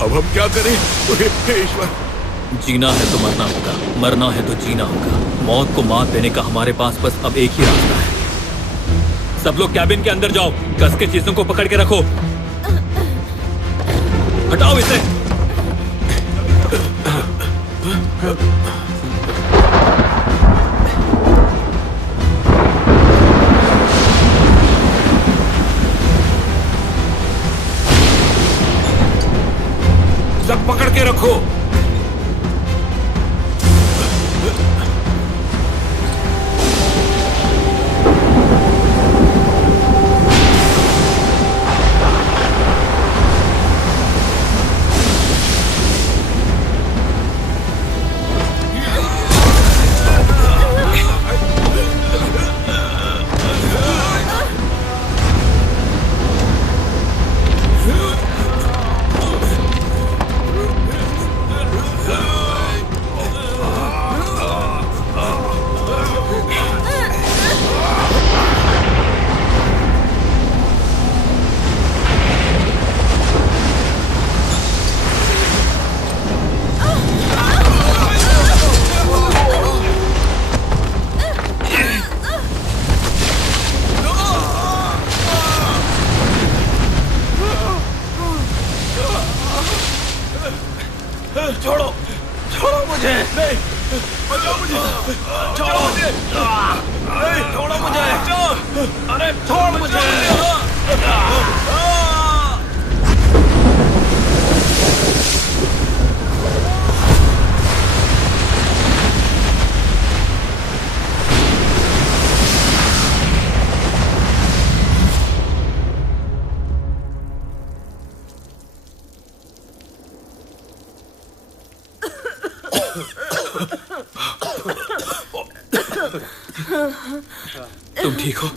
अब हम क्या करें? हे ईश्वर! जीना है तो मरना होगा, मरना है तो जीना होगा। मौत को मात देने का हमारे पास बस अब एक ही रास्ता है। सब लोग कैबिन के अंदर जाओ, कस के चीजों को पकड़ के रखो। हटाओ इसे। सब पकड़ के रखो। छोड़ो, छोड़ो मुझे। नहीं, बचाओ मुझे। छोड़ो मुझे। नहीं, छोड़ो मुझे। अरे छोड़ मुझे। तुम ठीक हो?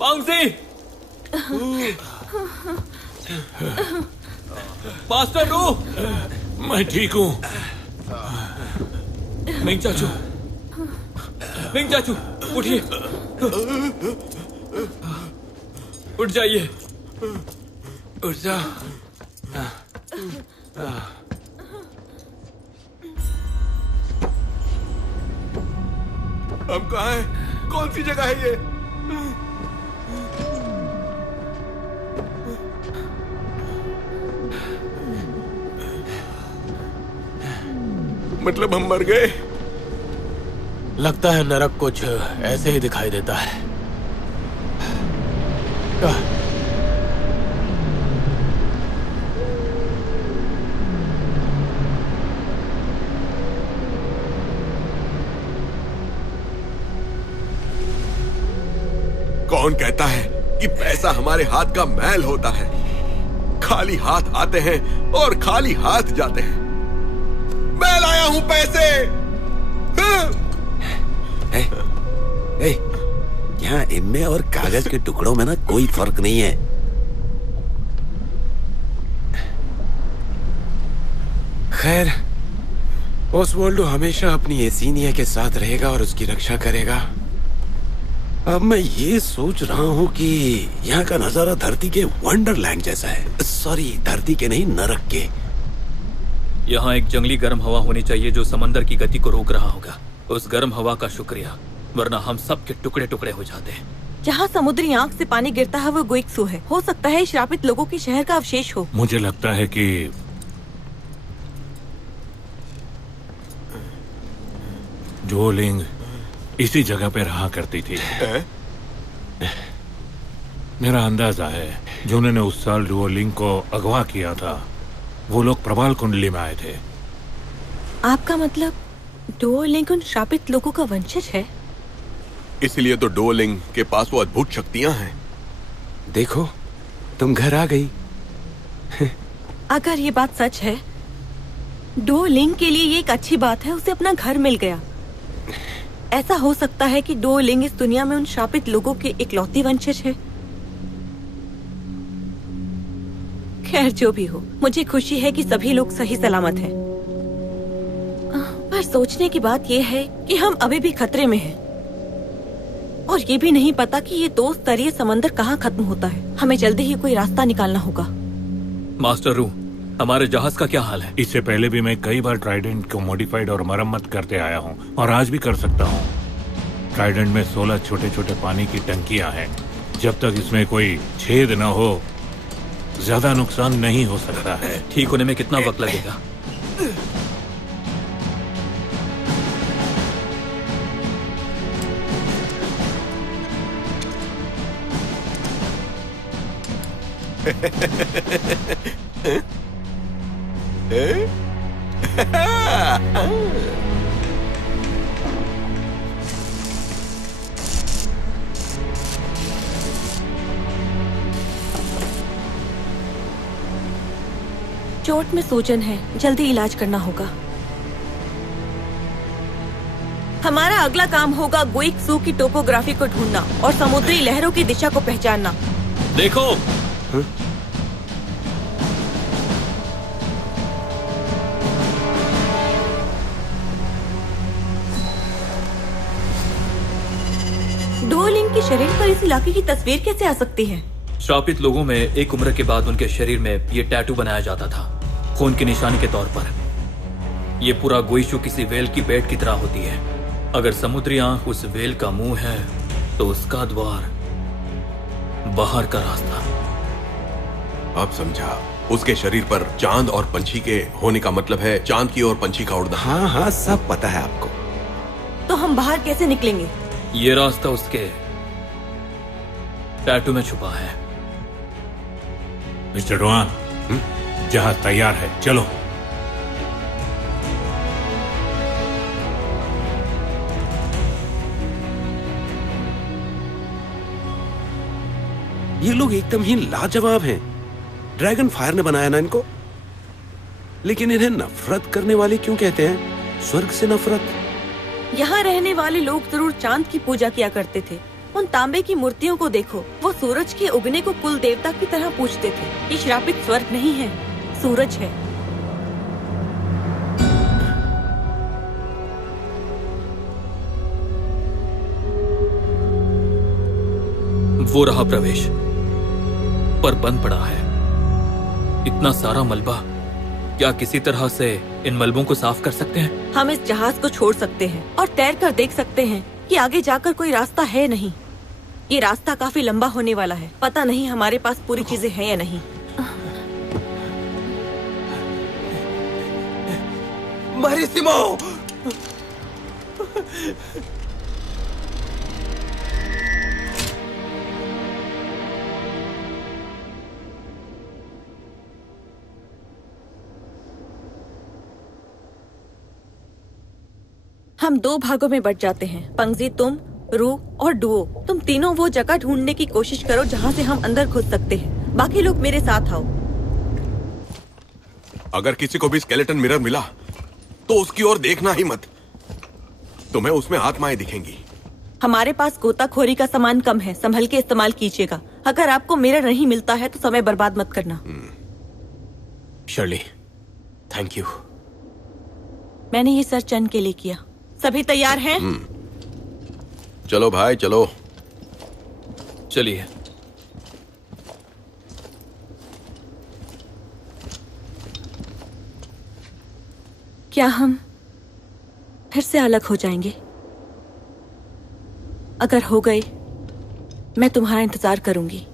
पांगसी! मास्टर रू! मैं ठीक हूँ। मिंग चाचू, मिंग चाचू, उठिए। उठ जाइए। उठ जा। हम कहाँ हैं? कौन सी जगह है ये? मतलब हम मर गए? लगता है नरक कुछ ऐसे ही दिखाई देता है। कौन कहता है कि पैसा हमारे हाथ का मैल होता है? खाली हाथ आते हैं और खाली हाथ जाते हैं। मैं लाया हूं पैसे। यहाँ इनमें और कागज के टुकड़ों में ना कोई फर्क नहीं है। खैर, ओसवाल्डो हमेशा अपनी एसीनिया के साथ रहेगा और उसकी रक्षा करेगा। अब मैं ये सोच रहा हूँ कि यहाँ का नजारा धरती के वंडरलैंड जैसा है। सॉरी, धरती के नहीं, नरक के। यहाँ एक जंगली गर्म हवा होनी चाहिए जो समंदर की गति को रोक रहा होगा। उस गर्म हवा का शुक्रिया, वरना हम सब के टुकड़े टुकड़े हो जाते हैं। जहाँ समुद्री आंख से पानी गिरता है वो गुइक्सू है। हो सकता है श्रापित लोगों के शहर का अवशेष हो। मुझे लगता है कि डुओलिंग इसी जगह पे रहा करती थी। मेरा अंदाजा है जिन्होंने उस साल डुओलिंग को अगवा किया था वो लोग प्रबाल कुंडली में आए थे। आपका मतलब डुओलिंग उन श्रापित लोगों का वंशज है? इसलिए तो डुओलिंग के पास वो अद्भुत शक्तियां हैं। देखो, तुम घर आ गई। अगर ये बात सच है, डुओलिंग के लिए ये एक अच्छी बात है, उसे अपना घर मिल गया। ऐसा हो सकता है कि डुओलिंग इस दुनिया में उन शापित लोगों के इकलौती वंशज है। खैर जो भी हो, मुझे खुशी है कि सभी लोग सही सलामत हैं। पर सोचने की बात यह है कि हम अभी भी खतरे में हैं। और ये भी नहीं पता कि ये 2 स्तरीय समंदर कहाँ खत्म होता है। हमें जल्दी ही कोई रास्ता निकालना होगा। मास्टर रू, हमारे जहाज का क्या हाल है? इससे पहले भी मैं कई बार ट्राइडेंट को मॉडिफाइड और मरम्मत करते आया हूँ और आज भी कर सकता हूँ। ट्राइडेंट में 16 छोटे छोटे पानी की टंकियां हैं। जब तक इसमें कोई छेद न हो ज्यादा नुकसान नहीं हो सकता है। ठीक होने में कितना वक्त लगेगा? चोट में सूजन है, जल्दी इलाज करना होगा। हमारा अगला काम होगा गुइक्सू की टोपोग्राफी को ढूंढना और समुद्री लहरों की दिशा को पहचानना। देखो, डुओलिंग के शरीर पर इस इलाके की तस्वीर कैसे आ सकती है? श्रापित लोगों में एक उम्र के बाद उनके शरीर में ये टैटू बनाया जाता था, खून की निशानी के तौर पर। ये पूरा गुइशु किसी वेल की पेट की तरह होती है। अगर समुद्री आंख उस वेल का मुंह है तो उसका द्वार बाहर का रास्ता। अब समझा। उसके शरीर पर चांद और पंछी के होने का मतलब है चांद की ओर पंछी का उड़ना। हाँ हाँ, सब पता है आपको। तो हम बाहर कैसे निकलेंगे? ये रास्ता उसके टैटू में छुपा है। मिस्टर डोआन, जहाज तैयार है, चलो। ये लोग एकदम ही लाजवाब हैं। ड्रैगन फायर ने बनाया ना इनको। लेकिन इन्हें नफरत करने वाले क्यों कहते हैं? स्वर्ग से नफरत। यहाँ रहने वाले लोग जरूर चांद की पूजा किया करते थे। उन तांबे की मूर्तियों को देखो, वो सूरज के उगने को कुल देवता की तरह पूजते थे। ये श्रापित स्वर्ग नहीं है, सूरज है। वो रहा प्रवेश, पर बंद पड़ा है। इतना सारा मलबा, क्या किसी तरह से इन मलबों को साफ कर सकते हैं? हम इस जहाज को छोड़ सकते हैं और तैर कर देख सकते हैं कि आगे जाकर कोई रास्ता है नहीं। ये रास्ता काफी लंबा होने वाला है। पता नहीं हमारे पास पूरी चीजें हैं या नहीं। मारिसिमो! हम 2 भागों में बट जाते हैं। पंगजी तुम, रू और डुओ। तुम तीनों वो जगह ढूंढने की कोशिश करो जहाँ से हम अंदर घुस सकते हैं। बाकी लोग मेरे साथ आओ। अगर किसी को भी स्केलेटन मिरर मिला तो उसकी ओर देखना ही मत। तुम्हें उसमें आत्माएं दिखेंगी। हमारे पास गोताखोरी का सामान कम है, संभल के इस्तेमाल कीजिएगा। अगर आपको मिरर नहीं मिलता है तो समय बर्बाद मत करना। Shirley, thank you. मैंने ये सर चंद के लिए किया। सभी तैयार हैं? चलो भाई, चलो। चलिए। क्या हम फिर से अलग हो जाएंगे? अगर हो गए, मैं तुम्हारा इंतजार करूंगी।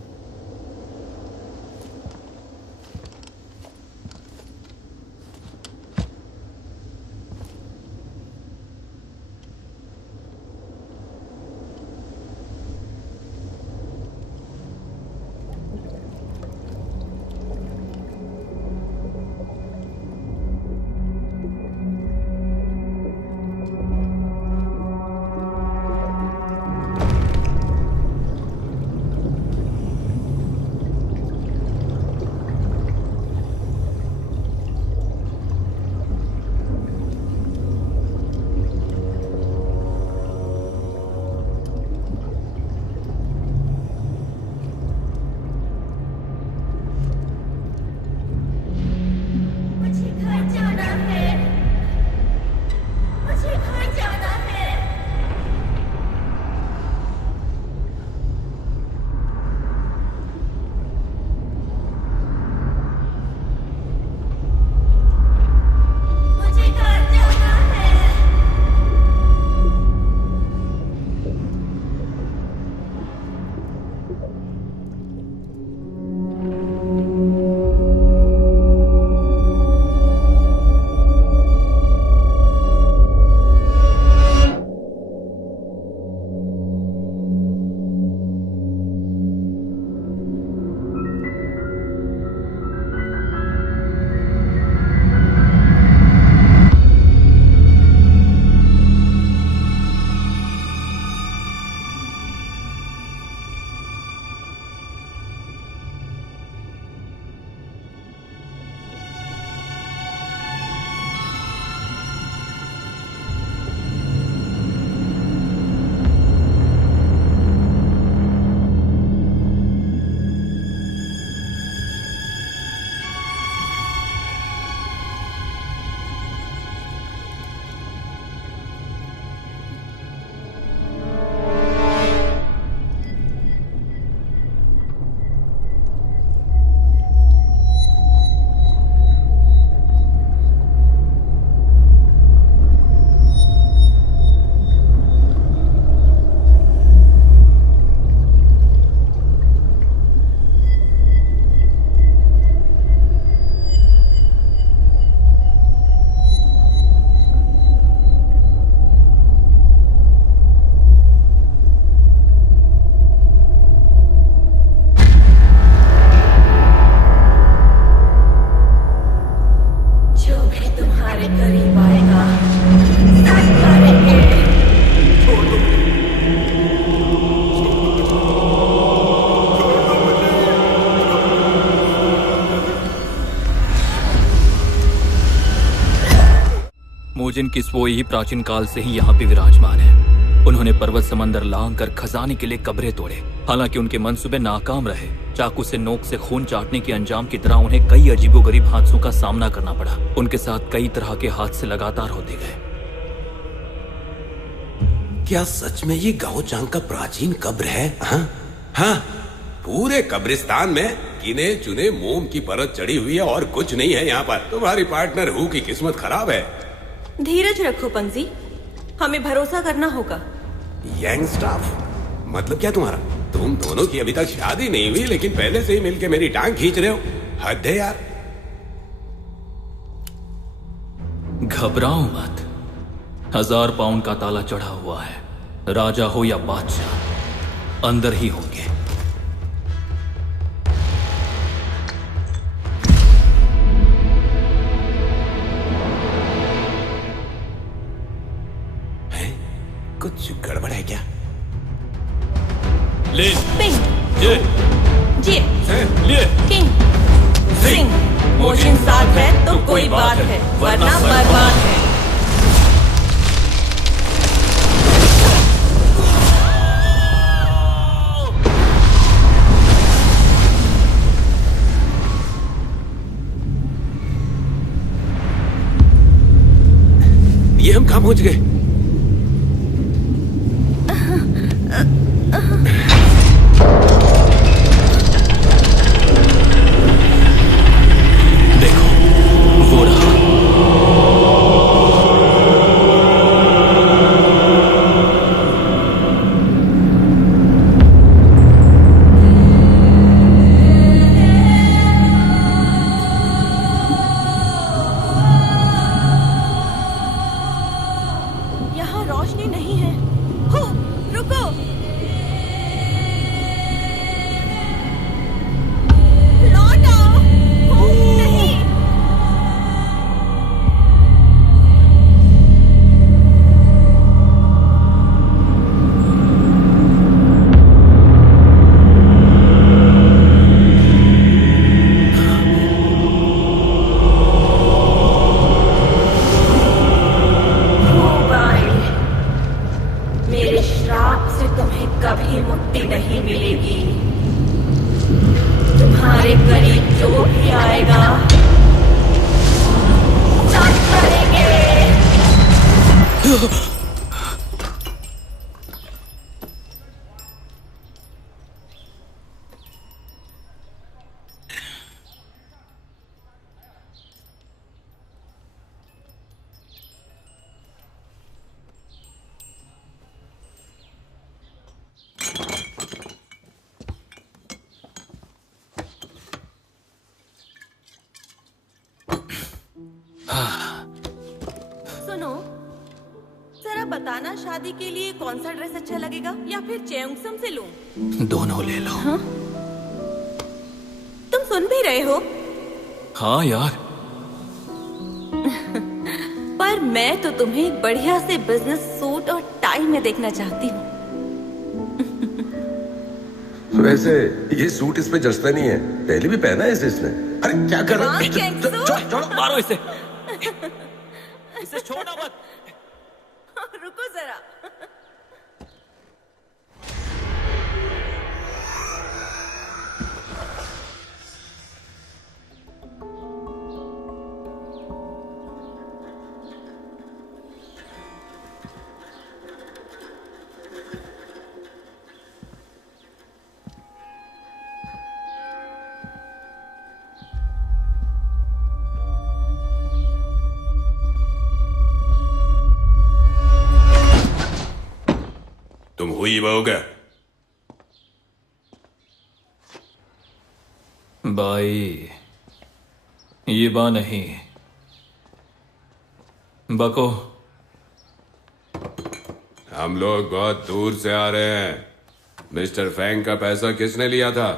वोजिन किस्वोई ही प्राचीन काल से ही यहाँ पे विराजमान है। उन्होंने पर्वत समंदर लांग कर खजाने के लिए कब्रें तोड़े। हालांकि उनके मंसूबे नाकाम रहे। चाकू से नोक से खून चाटने के अंजाम की तरह उन्हें कई अजीबोगरीब हादसों का सामना करना पड़ा। उनके साथ कई तरह के हादसे लगातार होते गए। क्या सच में ये गाओ चांग का प्राचीन कब्र है? हाँ हाँ, पूरे कब्रिस्तान में गिने चुने मोम की परत चढ़ी हुई है और कुछ नहीं है यहाँ पर। तुम्हारी पार्टनर हु की किस्मत खराब है। धीरज रखो पंगजी, हमें भरोसा करना होगा। यंग स्टाफ मतलब क्या तुम्हारा? तुम दोनों की अभी तक शादी नहीं हुई लेकिन पहले से ही मिलके मेरी टांग खींच रहे हो। हद है यार। घबराओ मत, 1000 पाउंड का ताला चढ़ा हुआ है। राजा हो या बादशाह, अंदर ही होंगे। कुछ गड़बड़ है क्या? ले पिंग, ये जी, ले किंग, सिंह, मोशन साथ है तो कोई बात है, वरना बर्बाद है। ये हम कहाँ पहुंच गए? देखो, वो रहा। यहाँ रोशनी नहीं है। हो, रुको। लौट आओ। हो, नहीं। मेरे श्राप से तुम्हें कभी मुक्ति नहीं मिलेगी। तुम्हारे करीब जो भी आएगा सब करेंगे। सुनो, जरा बताना, शादी के लिए कौन सा ड्रेस अच्छा लगेगा या फिर चेयोंगसम से लूं? दोनों ले लो। तुम सुन भी रहे हो? हाँ यार, पर मैं तो तुम्हें बढ़िया से बिजनेस सूट और टाई में देखना चाहती हूँ। वैसे ये सूट इस पे जचता नहीं है। पहले भी पहना है इसे इसने। अरे क्या कर रहा हाँ, है? गैंगसू। मारो इसे। इसे छोड़ना मत। रुको जरा। तुम हुई बहोगे। भाई, ये बा नहीं, बको। हम लोग बहुत दूर से आ रहे हैं। मिस्टर फैंग का पैसा किसने लिया था?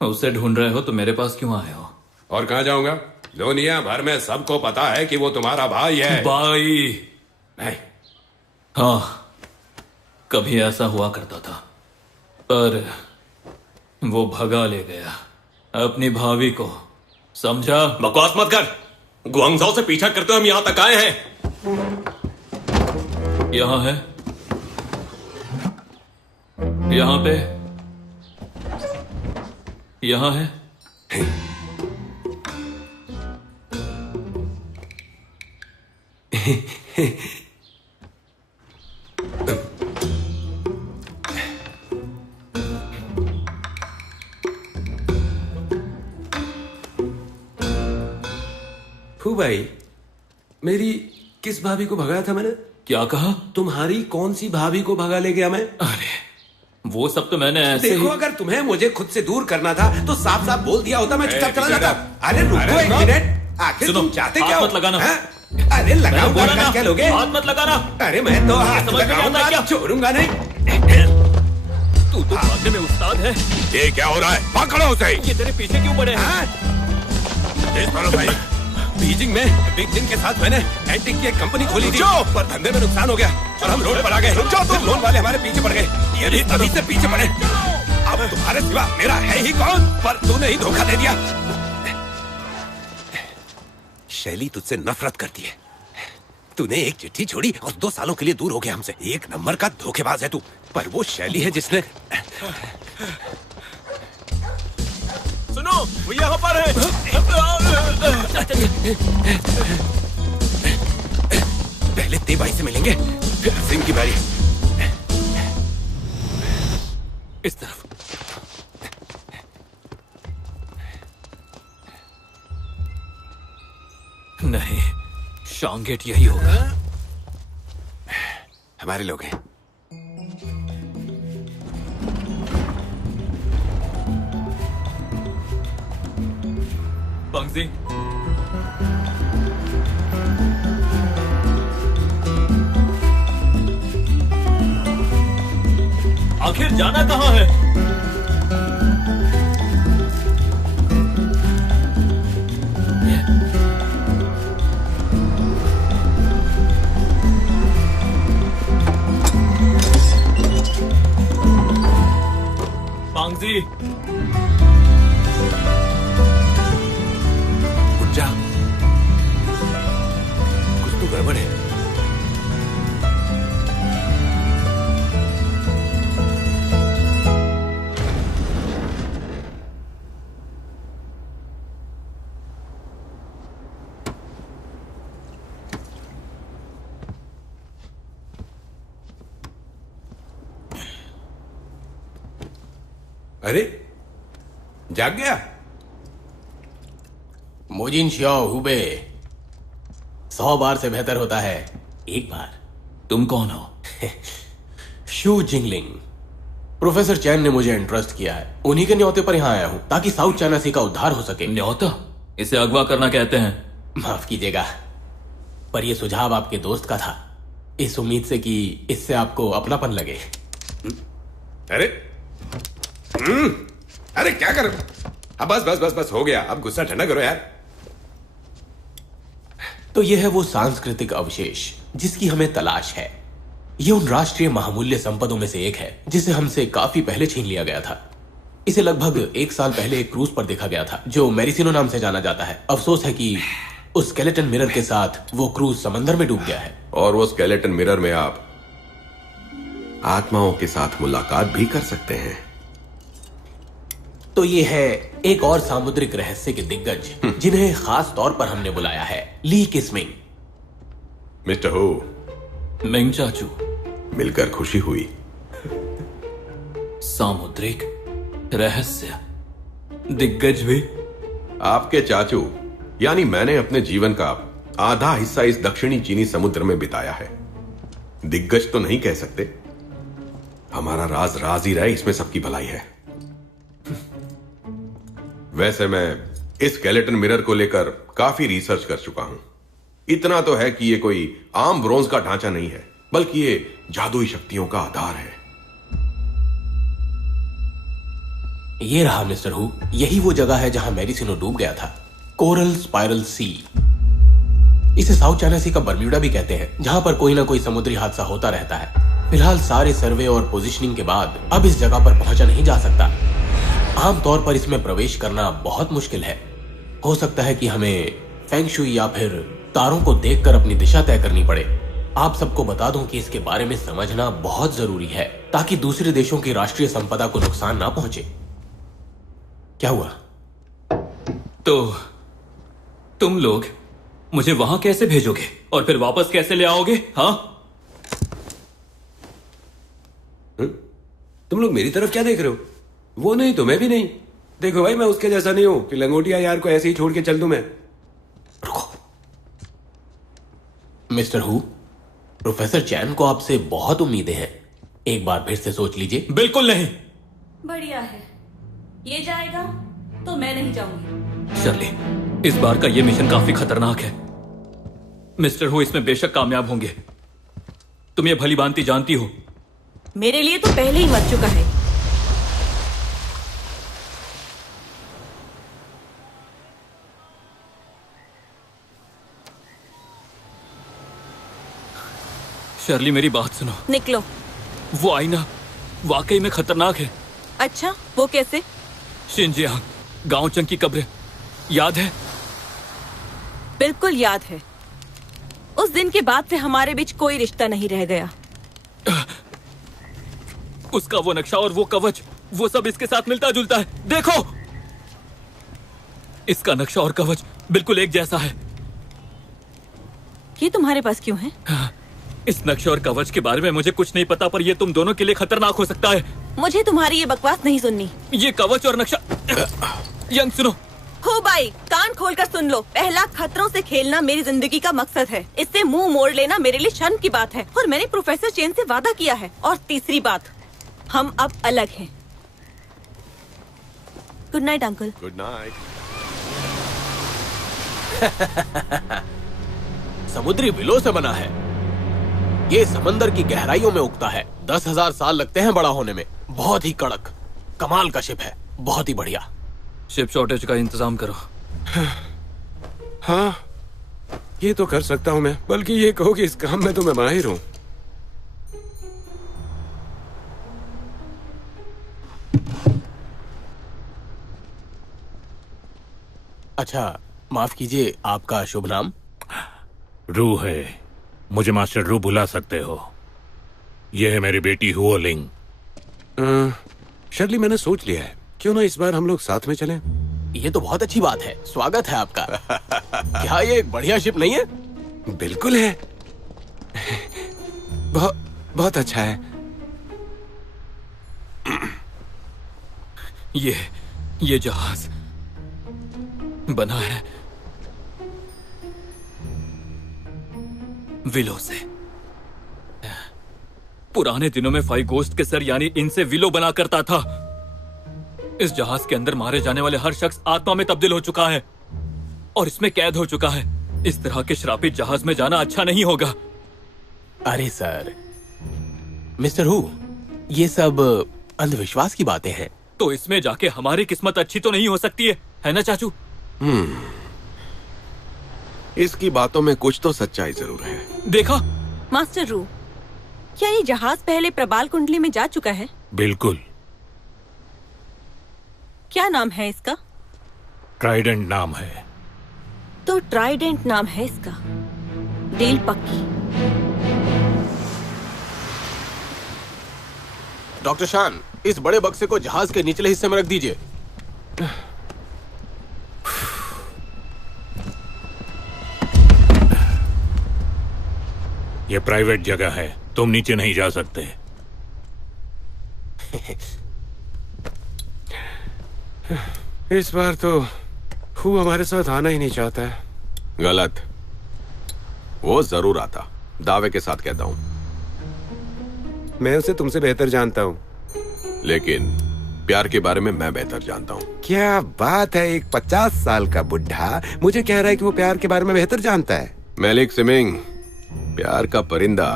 उसे ढूंढ रहे हो तो मेरे पास क्यों आए हो? और कहाँ जाऊंगा? दुनिया भर में सबको पता है कि वो तुम्हारा भाई है। भाई? नहीं। हाँ, कभी ऐसा हुआ करता था, पर वो भगा ले गया अपनी भाभी को, समझा? बकवास मत कर। गुआंगझो से पीछा करते हुए हम यहाँ तक आए हैं। यहाँ है, यहाँ पे, यहाँ है। फू भाई, मेरी किस भाभी को भगाया था मैंने? क्या कहा? तुम्हारी कौन सी भाभी को भगा ले गया मैं? अरे वो सब तो मैंने ऐसे देखो, ही... अगर तुम्हें मुझे खुद से दूर करना था तो साफ साफ बोल दिया होता, मैं चुपचाप चला जाता। अरे रुको एक मिनट, आखिर तुम चाहते क्या हो? हाथ मत लगाना। अरे लगाऊंगा, क्या लोगे? हाथ मत लगाना। अरे मैं तो हाथ समझ में नहीं आता लगाऊंगा, क्या? छोड़ूंगा नहीं। तू तो भागने में उस्ताद है। ये क्या हो रहा है? पकड़ो उसे। ये तेरे पीछे क्यों पड़े हैं? इस तरफ भाई। बीजिंग में बिग जिंग के साथ मैंने एंटिक की एक कंपनी खोली थी, पर धंधे में नुकसान हो गया और हम रोड पर आ गए। फिर लोन वाले हमारे पीछे पड़ गए, ये भी तभी से पीछे पड़े। अब तुम्हारे सिवा मेरा है ही कौन? पर तूने ही धोखा दे दिया। शैली तुझसे नफरत करती है। तूने एक चिट्ठी छोड़ी और 2 सालों के लिए दूर हो गया हमसे। एक नंबर का धोखेबाज है तू। पर वो शैली है जिसने... सुनो, वो यहाँ पर है। पहले तेबाई से मिलेंगे, फिर सिंह की बारी। इस तरफ। नहीं, शांगेट यही होगा। हमारे लोग हैं। बंगजी, आखिर जाना कहाँ है? बांगजी, उठ जा, कुछ तो गड़बड़ है। अरे जाग गया? मोजिन श्याओ हुबे, 100 बार से बेहतर होता है एक बार। तुम कौन हो? शू जिंगलिंग। प्रोफेसर चैन ने मुझे इंटरेस्ट किया है, उन्हीं के न्योते पर यहाँ आया हूँ ताकि साउथ चाइना सी का उद्धार हो सके। न्योता? इसे अगवा करना कहते हैं। माफ कीजिएगा, पर यह सुझाव आपके दोस्त का था, इस उम्मीद से कि इससे आपको अपनापन लगे। अरे अरे क्या कर? अब बस बस बस बस हो गया, अब गुस्सा ठंडा करो यार। तो यह है वो सांस्कृतिक अवशेष जिसकी हमें तलाश है। यह उन राष्ट्रीय महामूल्य संपदों में से एक है जिसे हमसे काफी पहले छीन लिया गया था। इसे लगभग 1 साल पहले एक क्रूज पर देखा गया था जो मेरिसिनो नाम से जाना जाता है। अफसोस है कि उस स्केलेटन मिरर के साथ वो क्रूज समंदर में डूब गया है। और वो स्केलेटन मिरर में आप आत्माओं के साथ मुलाकात भी कर सकते हैं। तो ये है एक और सामुद्रिक रहस्य के दिग्गज जिन्हें खास तौर पर हमने बुलाया है, ली किसमिंग। मिस्टर हो, मेंग चाचू, मिलकर खुशी हुई। सामुद्रिक रहस्य दिग्गज भी? आपके चाचू यानी मैंने अपने जीवन का आधा हिस्सा इस दक्षिणी चीनी समुद्र में बिताया है। दिग्गज तो नहीं कह सकते, हमारा राज राज ही रहे, इसमें सबकी भलाई है। वैसे मैं इस स्केलेटन मिरर को लेकर काफी रिसर्च कर चुका हूं। इतना तो है कि ये कोई आम ब्रोंज का ढांचा नहीं है, बल्कि ये जादुई शक्तियों का आधार है। ये रहा मिस्टर हु, यही वो जगह है जहां मेरिसिनो डूब गया था, कोरल स्पाइरल सी। इसे साउथ चाइना सी का बर्म्यूडा भी कहते हैं, जहां पर कोई ना कोई समुद्री हादसा होता रहता है। फिलहाल सारे सर्वे और पोजीशनिंग के बाद अब इस जगह पर पहुंचा नहीं जा सकता। आमतौर पर इसमें प्रवेश करना बहुत मुश्किल है। हो सकता है कि हमें फेंग शुई या फिर तारों को देखकर अपनी दिशा तय करनी पड़े। आप सबको बता दूं कि इसके बारे में समझना बहुत जरूरी है ताकि दूसरे देशों की राष्ट्रीय संपदा को नुकसान ना पहुंचे। क्या हुआ? तो तुम लोग मुझे वहां कैसे भेजोगे और फिर वापस कैसे ले आओगे? हाँ, तुम लोग मेरी तरफ क्या देख रहे हो? वो नहीं तो मैं भी नहीं। देखो भाई, मैं उसके जैसा नहीं हूं कि लंगोटिया यार को ऐसे ही छोड़ के चल दूं मैं। रुको मिस्टर हु, प्रोफेसर चैन को आपसे बहुत उम्मीदें हैं। एक बार फिर से सोच लीजिए। बिल्कुल नहीं। बढ़िया है, ये जाएगा तो मैं नहीं जाऊंगी। शर्ली, इस बार का ये मिशन काफी खतरनाक है। मिस्टर हु इसमें बेशक कामयाब होंगे, तुम ये भली भांति जानती हो। मेरे लिए तो पहले ही मर चुका है। शर्ली, मेरी बात सुनो। निकलो। वो आईना वाकई में खतरनाक है। अच्छा, वो कैसे? शिनजियांग, गांव चंग की कब्रें याद है? बिल्कुल याद है। उस दिन के बाद से हमारे बीच कोई रिश्ता नहीं रह गया। उसका वो नक्शा और वो कवच, वो सब इसके साथ मिलता जुलता है। देखो, इसका नक्शा और कवच बिल्कुल एक जैसा है। ये तुम्हारे पास क्यों है? इस नक्शे और कवच के बारे में मुझे कुछ नहीं पता, पर ये तुम दोनों के लिए खतरनाक हो सकता है। मुझे तुम्हारी ये बकवास नहीं सुननी। ये कवच और नक्शा। यंग सुनो। हो भाई, कान खोलकर सुन लो। पहला, खतरों से खेलना मेरी जिंदगी का मकसद है। इससे मुंह मोड़ लेना मेरे लिए शर्म की बात है और मैंने प्रोफेसर चेन से वादा किया है। और तीसरी बात, हम अब अलग हैं। Good night uncle. Good night. समुद्री विलो से बना है। ये समंदर की गहराइयों में उगता है। 10,000 साल लगते हैं बड़ा होने में। बहुत ही कड़क, कमाल का शिप है। बहुत ही बढ़िया। शिप शॉर्टेज का इंतजाम करो। हाँ, ये तो कर सकता हूं मैं। बल्कि ये कहो कि इस काम में तो मैं माहिर हूं। अच्छा, माफ कीजिए, आपका शुभ नाम? रू है। मुझे मास्टर रू बुला सकते हो। यह है मेरी बेटी हुओ लिंग। शर्ली, मैंने सोच लिया है, क्यों ना इस बार हम लोग साथ में चलें? ये तो बहुत अच्छी बात है। स्वागत है आपका। क्या ये एक बढ़िया शिप नहीं है? बिल्कुल है। बहुत बहुत अच्छा है। ये जहाज बना है विलो से। पुराने दिनों में फाइगोस्ट के सर यानी इनसे विलो बना करता था। इस जहाज के अंदर मारे जाने वाले हर शख्स आत्मा में तब्दील हो चुका है और इसमें कैद हो चुका है। इस तरह के श्रापित जहाज में जाना अच्छा नहीं होगा। अरे सर, मिस्टर हु, ये सब अंधविश्वास की बातें हैं। तो इसमें जाके हमारी किस्मत अच्छी तो नहीं हो सकती है ना चाचू? इसकी बातों में कुछ तो सच्चाई जरूर है। देखा मास्टर रू, क्या ये जहाज पहले प्रबाल कुंडली में जा चुका है? बिल्कुल। क्या नाम है इसका? ट्राइडेंट नाम है। तो ट्राइडेंट नाम है इसका। डील पक्की। डॉक्टर शान, इस बड़े बक्से को जहाज के निचले हिस्से में रख दीजिए। यह प्राइवेट जगह है, तुम नीचे नहीं जा सकते। इस बार तो हु हमारे साथ आना ही नहीं चाहता है। गलत। वो जरूर आता, दावे के साथ कहता हूं। मैं उसे तुमसे बेहतर जानता हूं। लेकिन प्यार के बारे में मैं बेहतर जानता हूं। क्या बात है, एक 50 साल का बुढ़ा मुझे कह रहा है कि वो प्यार के बारे में बेहतर जानता है। मेलिक सिमिंग, प्यार का परिंदा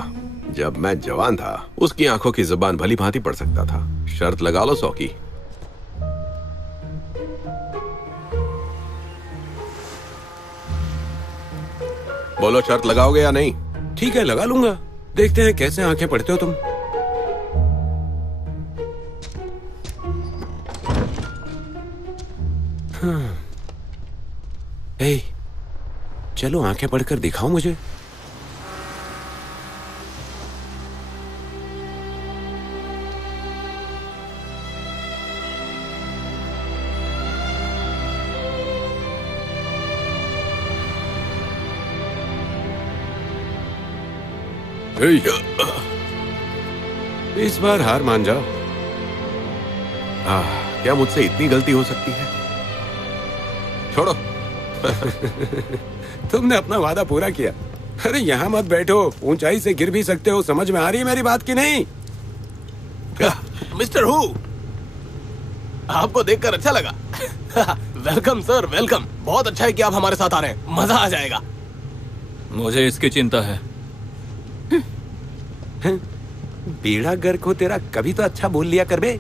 जब मैं जवान था, उसकी आंखों की जुबान भली भांति पढ़ सकता था। शर्त लगा लो 100 की। बोलो, शर्त लगाओगे या नहीं? ठीक है, लगा लूंगा। देखते हैं कैसे आंखें पढ़ते हो तुम। चलो आंखें पढ़कर दिखाओ मुझे। इस बार हार मान जाओ। क्या मुझसे इतनी गलती हो सकती है? छोड़ो। तुमने अपना वादा पूरा किया। अरे यहाँ मत बैठो, ऊंचाई से गिर भी सकते हो। समझ में आ रही है मेरी बात की नहीं? मिस्टर हु, आपको देखकर अच्छा लगा। Welcome sir, welcome. बहुत अच्छा है कि आप हमारे साथ आ रहे हैं, मजा आ जाएगा। मुझे इसकी चिंता है। बीड़ा गर्क हो तेरा, कभी तो अच्छा बोल लिया कर बे।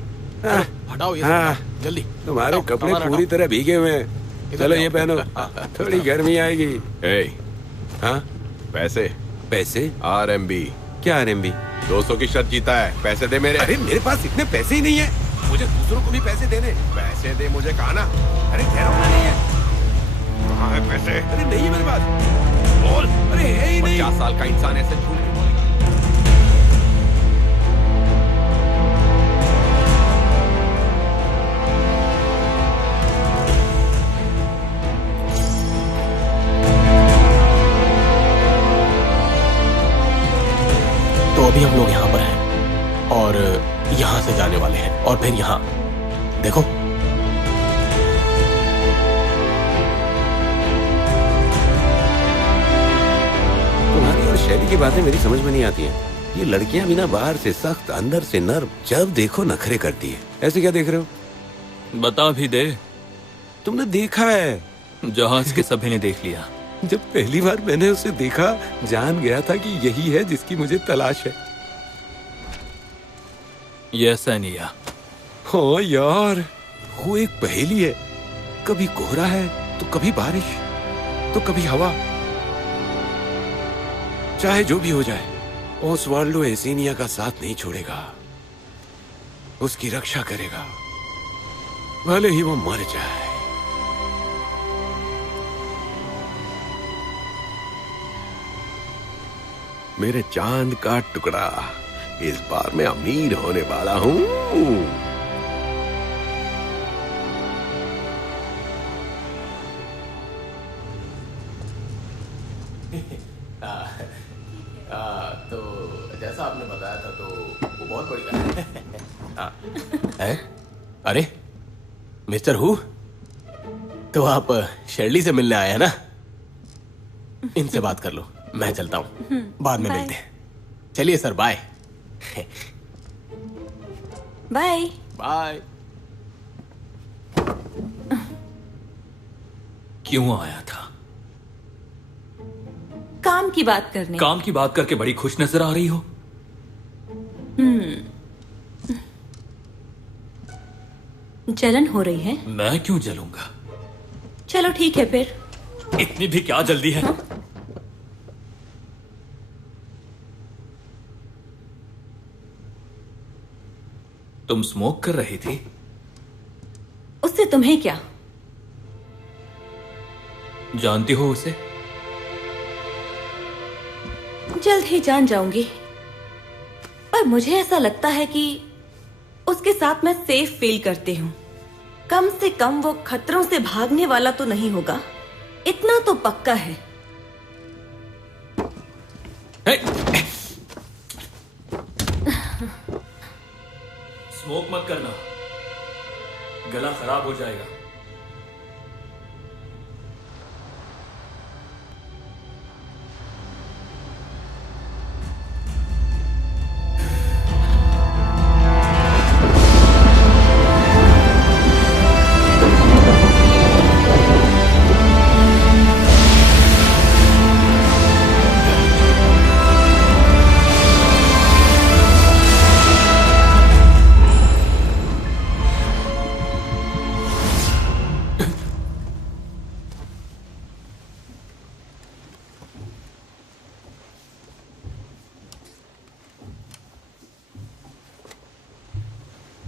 हटाओ ये हाँ, जल्दी। तुम्हारे हटाओ, कपड़े सामान पूरी हटाओ। तरह भीगे हुए हैं। चलो ये पहनो, थोड़ी गर्मी आएगी। हाँ, पैसे पैसे? RMB। क्या RMB? 200 की शर्त जीता है, पैसे दे मेरे। अरे मेरे पास इतने पैसे ही नहीं है, मुझे दूसरों को भी पैसे देने। पैसे दे मुझे, कहा ना। अरे कह रहा हूं ना, नहीं है। कहाँ है पैसे? अरे नहीं है मेरे पास। बोल। अरे है ही नहीं। 50 साल का इंसान ऐसे झूठ नहीं बोलेगा। तो अभी हम लोग यहाँ पर हैं और यहाँ से जाने वाले हैं और फिर यहाँ देखो। तुम्हारी और शैली की बातें मेरी समझ में नहीं आती हैं। ये लड़कियां बिना बाहर से सख्त, अंदर से नर्म, जब देखो नखरे करती है। ऐसे क्या देख रहे हो? बता भी दे। तुमने देखा है? जहाज के सभी ने देख लिया। जब पहली बार मैंने उसे देखा, जान गया था कि यही है जिसकी मुझे तलाश है। यह सैनिया। हाँ यार, वो एक पहेली है। कभी कोहरा है तो कभी बारिश, तो कभी हवा। चाहे जो भी हो जाए, ओसवाल्डो एसिनिया का साथ नहीं छोड़ेगा, उसकी रक्षा करेगा, भले ही वो मर जाए। मेरे चांद का टुकड़ा, इस बार मैं अमीर होने वाला हूँ। तो जैसा आपने बताया था, तो वो बहुत बढ़िया है। अरे मिस्टर हु, तो आप शेरली से मिलने आए हैं ना? इनसे बात कर लो, मैं चलता हूँ, बाद में मिलते हैं। चलिए सर, बाय। बाय। बाय। क्यों आया था? काम की बात करने। काम की बात करके बड़ी खुश नजर आ रही हो। जलन हो रही है? मैं क्यों जलूंगा? चलो ठीक है फिर। इतनी भी क्या जल्दी है? तुम स्मोक कर रही थी? उससे तुम्हें क्या? जानती हो उसे? जल्द ही जान जाऊंगी, पर मुझे ऐसा लगता है कि उसके साथ मैं सेफ फील करती हूँ। कम से कम वो खतरों से भागने वाला तो नहीं होगा, इतना तो पक्का है। स्मोक मत करना, गला खराब हो जाएगा।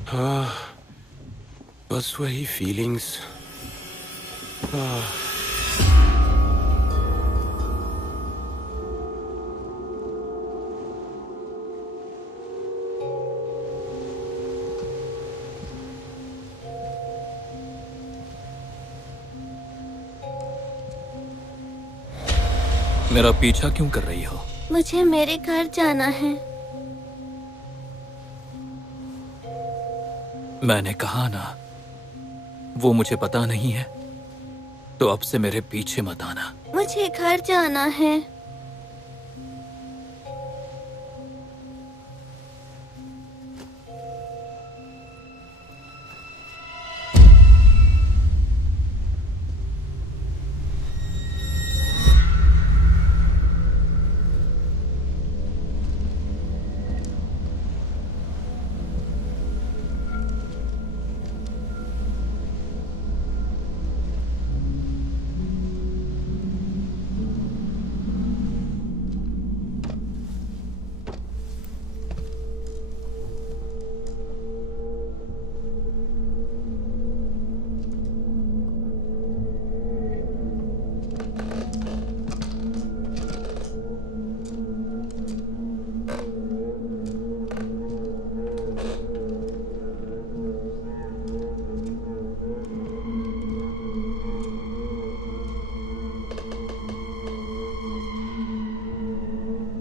हाँ, बस वही फीलिंग्स। मेरा पीछा क्यों कर रही हो? मुझे मेरे घर जाना है। मैंने कहा ना, वो मुझे पता नहीं है, तो अब से मेरे पीछे मत आना। मुझे घर जाना है।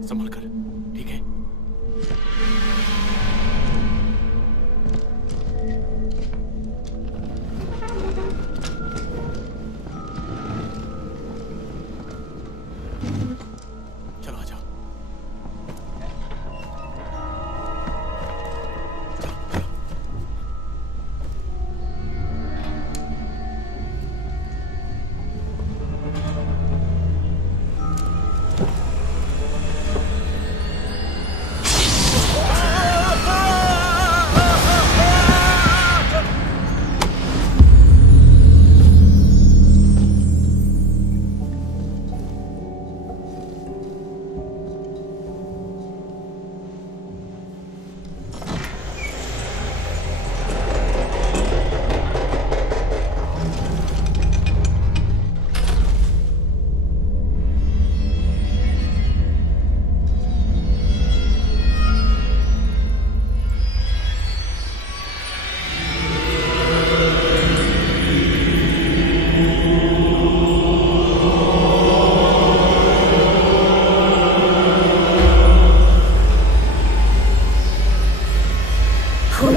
संभल कर, ठीक है? चलो आ जाओ।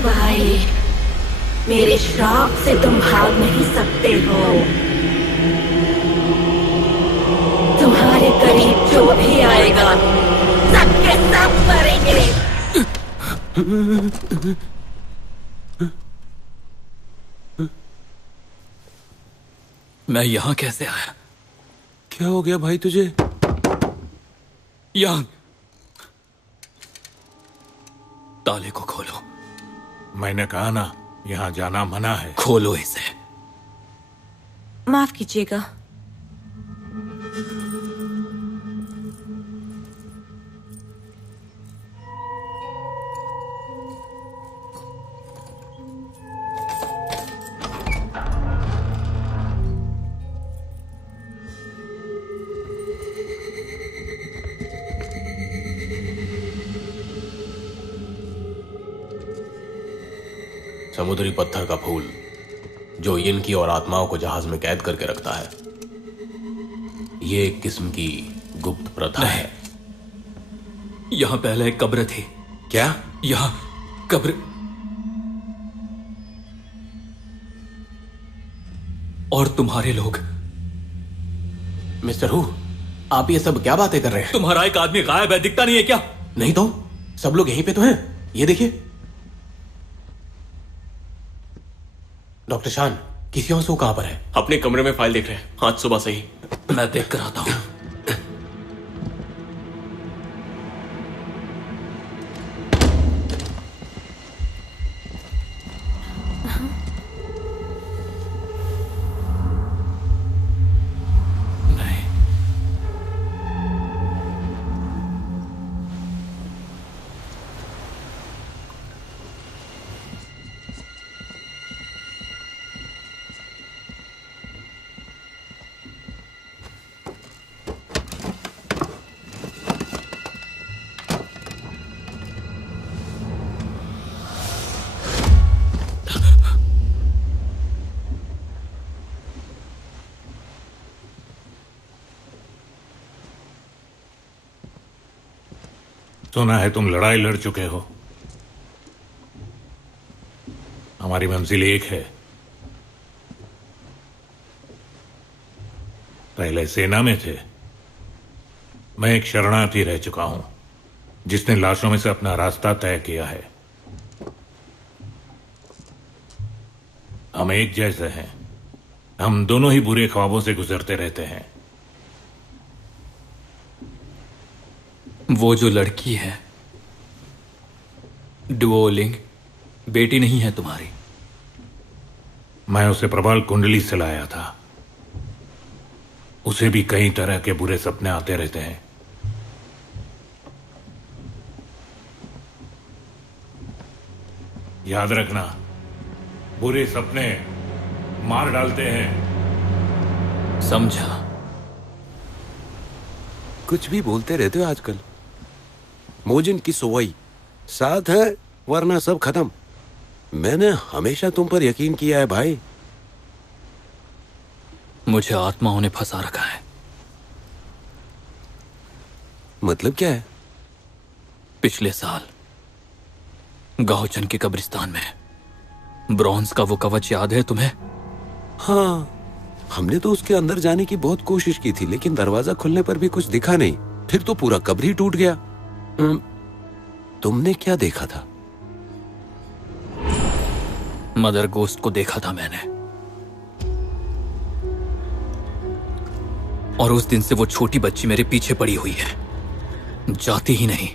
भाई, मेरे श्राप से तुम भाग नहीं सकते हो। तुम्हारे करीब जो भी आएगा, सबके सब मरेंगे। मैं यहाँ कैसे आया? क्या हो गया भाई तुझे? यांग, ताले को खोलो। मैंने कहा ना, यहाँ जाना मना है। खोलो इसे। माफ कीजिएगा। समुद्री पत्थर का फूल जो यिन की और आत्माओं को जहाज में कैद करके रखता है, ये एक किस्म की गुप्त प्रथा है। यहाँ पहले एक कब्र थी। क्या? यहाँ कब्र और तुम्हारे लोग। मिस्टर हु, आप ये सब क्या बातें कर रहे हैं? तुम्हारा एक आदमी गायब है, दिखता नहीं है क्या? नहीं तो सब लोग यहीं पे तो हैं। ये देखिए। डॉक्टर शान, किसी और सो कहां पर है? अपने कमरे में फाइल देख रहे हैं, आज सुबह से ही। मैं देख कर आता हूं। सुना है तुम लड़ाई लड़ चुके हो। हमारी मंजिल एक है। पहले सेना में थे। मैं एक शरणार्थी रह चुका हूं जिसने लाशों में से अपना रास्ता तय किया है। हम एक जैसे हैं। हम दोनों ही बुरे ख्वाबों से गुजरते रहते हैं। वो जो लड़की है डुओलिंग, बेटी नहीं है तुम्हारी? मैं उसे प्रबल कुंडली से लाया था। उसे भी कई तरह के बुरे सपने आते रहते हैं। याद रखना, बुरे सपने मार डालते हैं। समझा? कुछ भी बोलते रहते हो आजकल। मोजिन की सोवई साथ है वरना सब खत्म। मैंने हमेशा तुम पर यकीन किया है भाई। मुझे आत्माओं ने फंसा रखा है। मतलब क्या है? पिछले साल गाओचन के कब्रिस्तान में ब्रॉन्ज का वो कवच याद है तुम्हें? हाँ, हमने तो उसके अंदर जाने की बहुत कोशिश की थी, लेकिन दरवाजा खुलने पर भी कुछ दिखा नहीं। फिर तो पूरा कब्र ही टूट गया। तुमने क्या देखा था? मदर गोस्ट को देखा था मैंने, और उस दिन से वो छोटी बच्ची मेरे पीछे पड़ी हुई है, जाती ही नहीं।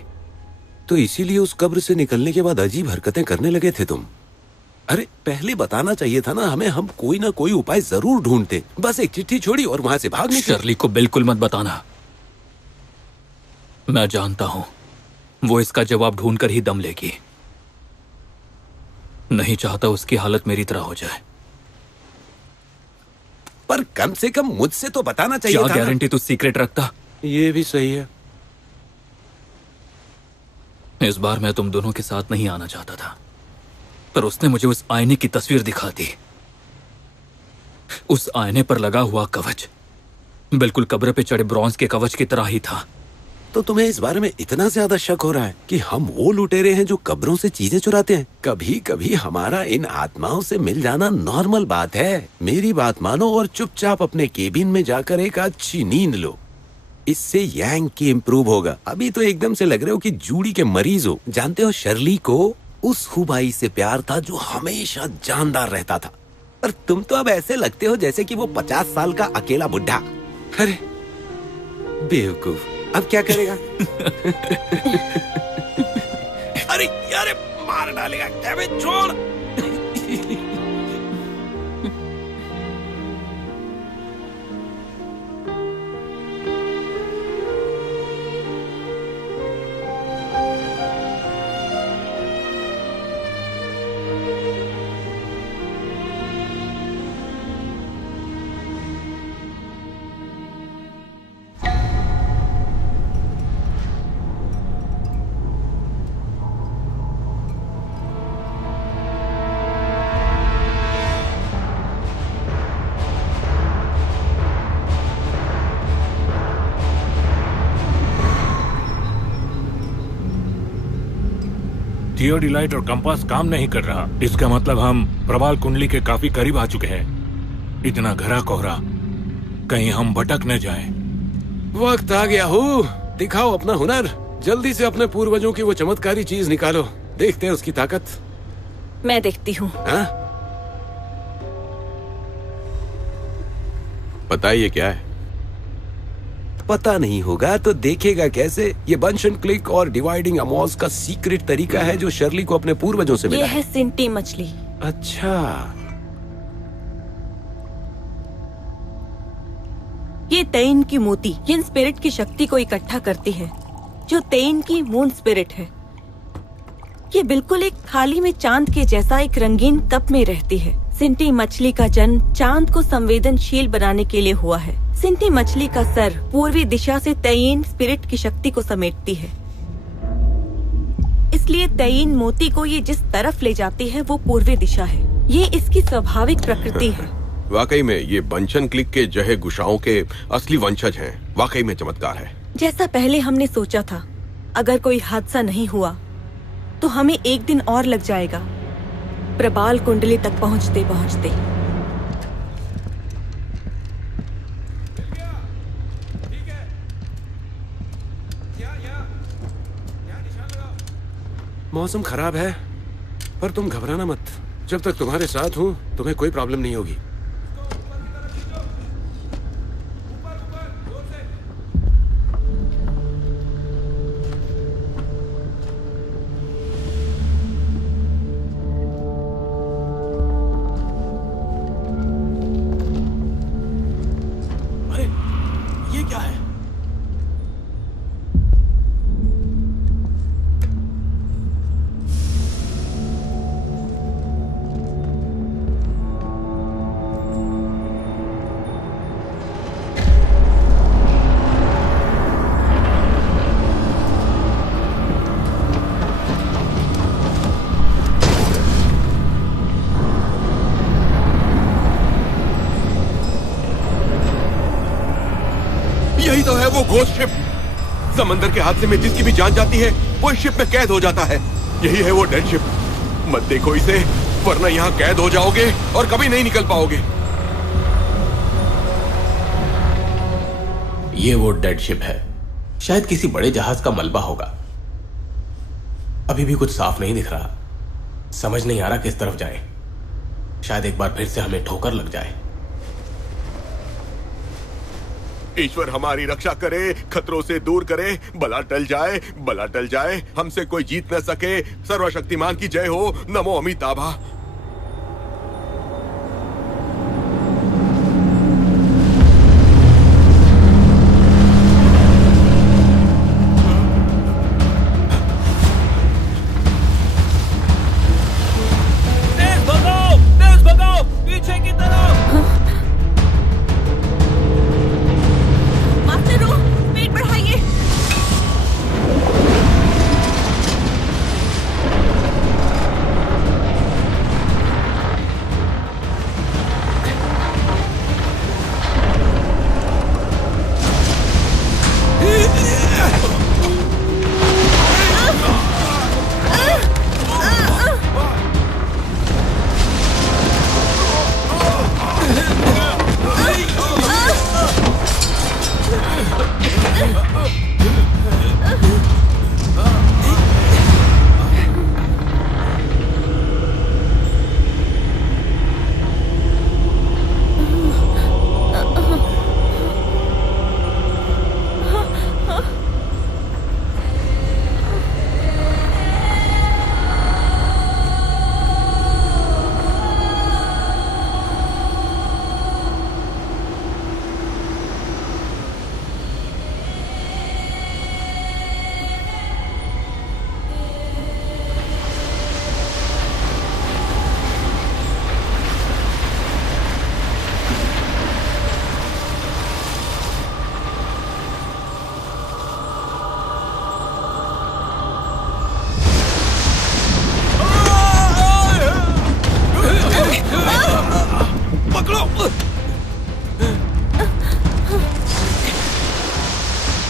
तो इसीलिए उस कब्र से निकलने के बाद अजीब हरकतें करने लगे थे तुम? अरे पहले बताना चाहिए था ना हमें। हम कोई ना कोई उपाय जरूर ढूंढते। बस एक चिट्ठी छोड़ी और वहां से भाग निकले। शर्ली को बिल्कुल मत बताना। मैं जानता हूं वो इसका जवाब ढूंढकर ही दम लेगी। नहीं चाहता उसकी हालत मेरी तरह हो जाए। पर कम से कम मुझसे तो बताना चाहिए था। क्या गारंटी तू सीक्रेट रखता? ये भी सही है। इस बार मैं तुम दोनों के साथ नहीं आना चाहता था, पर उसने मुझे उस आईने की तस्वीर दिखा दी। उस आईने पर लगा हुआ कवच बिल्कुल कब्र पे चढ़े ब्रॉन्ज के कवच की तरह ही था। तो तुम्हें इस बारे में इतना ज्यादा शक हो रहा है कि हम वो लुटेरे हैं जो कब्रों से चीजें चुराते हैं? कभी कभी हमारा इन आत्माओं से मिल जाना नॉर्मल बात है। मेरी बात मानो और चुपचाप अपने केबिन में जाकर एक अच्छी नींद लो। इससे यांग की इम्प्रूव होगा। अभी तो एकदम से लग रहे हो कि जूड़ी के मरीज हो। जानते हो, शर्ली को उस खुबाई से प्यार था जो हमेशा जानदार रहता था, पर तुम तो अब ऐसे लगते हो जैसे कि वो 50 साल का अकेला बुढ़ा। अरे बेवकूफ, अब क्या करेगा? अरे यार, मार डालेगा। कैबिन छोड़। थियोडिलाइट और कंपास काम नहीं कर रहा। इसका मतलब हम प्रबाल कुंडली के काफी करीब आ चुके हैं। इतना घना कोहरा, कहीं हम भटक न जाएं। वक्त आ गया हो, दिखाओ अपना हुनर। जल्दी से अपने पूर्वजों की वो चमत्कारी चीज निकालो। देखते हैं उसकी ताकत। मैं देखती हूँ। बताइए क्या है? पता नहीं होगा तो देखेगा कैसे? ये बंच एंड क्लिक और डिवाइडिंग अमोल्स का सीक्रेट तरीका है जो शर्ली को अपने पूर्वजों से मिला ये है सिंटी मछली। अच्छा, ये तेइन की मोती इन स्पिरिट की शक्ति को इकट्ठा करती है, जो तेइन की मून स्पिरिट है। ये बिल्कुल एक थाली में चांद के जैसा एक रंगीन कप में रहती है। सिंटी मछली का जन्म चांद को संवेदनशील बनाने के लिए हुआ है। सिंटी मछली का सर पूर्वी दिशा से तेइन स्पिरिट की शक्ति को समेटती है, इसलिए तेइन मोती को ये जिस तरफ ले जाती है वो पूर्वी दिशा है। ये इसकी स्वाभाविक प्रकृति है। वाकई में ये बंचन क्लिक के जहे गुशाओं के असली वंशज हैं। वाकई में चमत्कार है। जैसा पहले हमने सोचा था, अगर कोई हादसा नहीं हुआ तो हमें एक दिन और लग जाएगा प्रबाल कुंडली तक पहुंचते पहुंचते। मौसम खराब है, पर तुम घबराना मत। जब तक तुम्हारे साथ हूं तुम्हें कोई प्रॉब्लम नहीं होगी। अरे ये क्या है? यही तो है वो घोस्ट शिप। समंदर के हादसे में जिसकी भी जान जाती है वो इस शिप में कैद हो जाता है। यही है वो डेड शिप। मत देखो इसे, वरना यहाँ कैद हो जाओगे और कभी नहीं निकल पाओगे। ये वो डेड शिप है। शायद किसी बड़े जहाज का मलबा होगा। अभी भी कुछ साफ नहीं दिख रहा। समझ नहीं आ रहा किस तरफ जाएं। शायद एक बार फिर से हमें ठोकर लग जाए। ईश्वर हमारी रक्षा करे, खतरों से दूर करे। भला टल जाए, भला टल जाए, हमसे कोई जीत न सके। सर्वशक्तिमान की जय हो। नमो अमिताभा। तेज भगाओ पीछे की तरफ। मास्टर रो, स्पीड बढ़ाइए।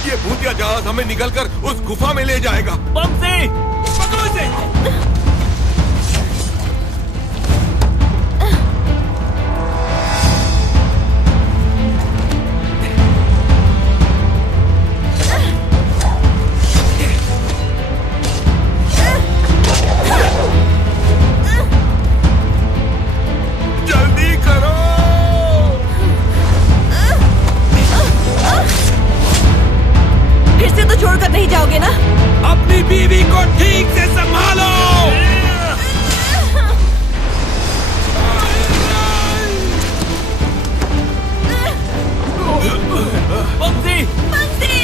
ये भूतिया जहाज हमें निकलकर उस गुफा में ले जाएगा। बमसी पकड़ो इसे। जल्दी करो। फिर से तो छोड़कर नहीं जाओगे ना? अपनी बीवी को ठीक से संभालो। बमसी बंसी!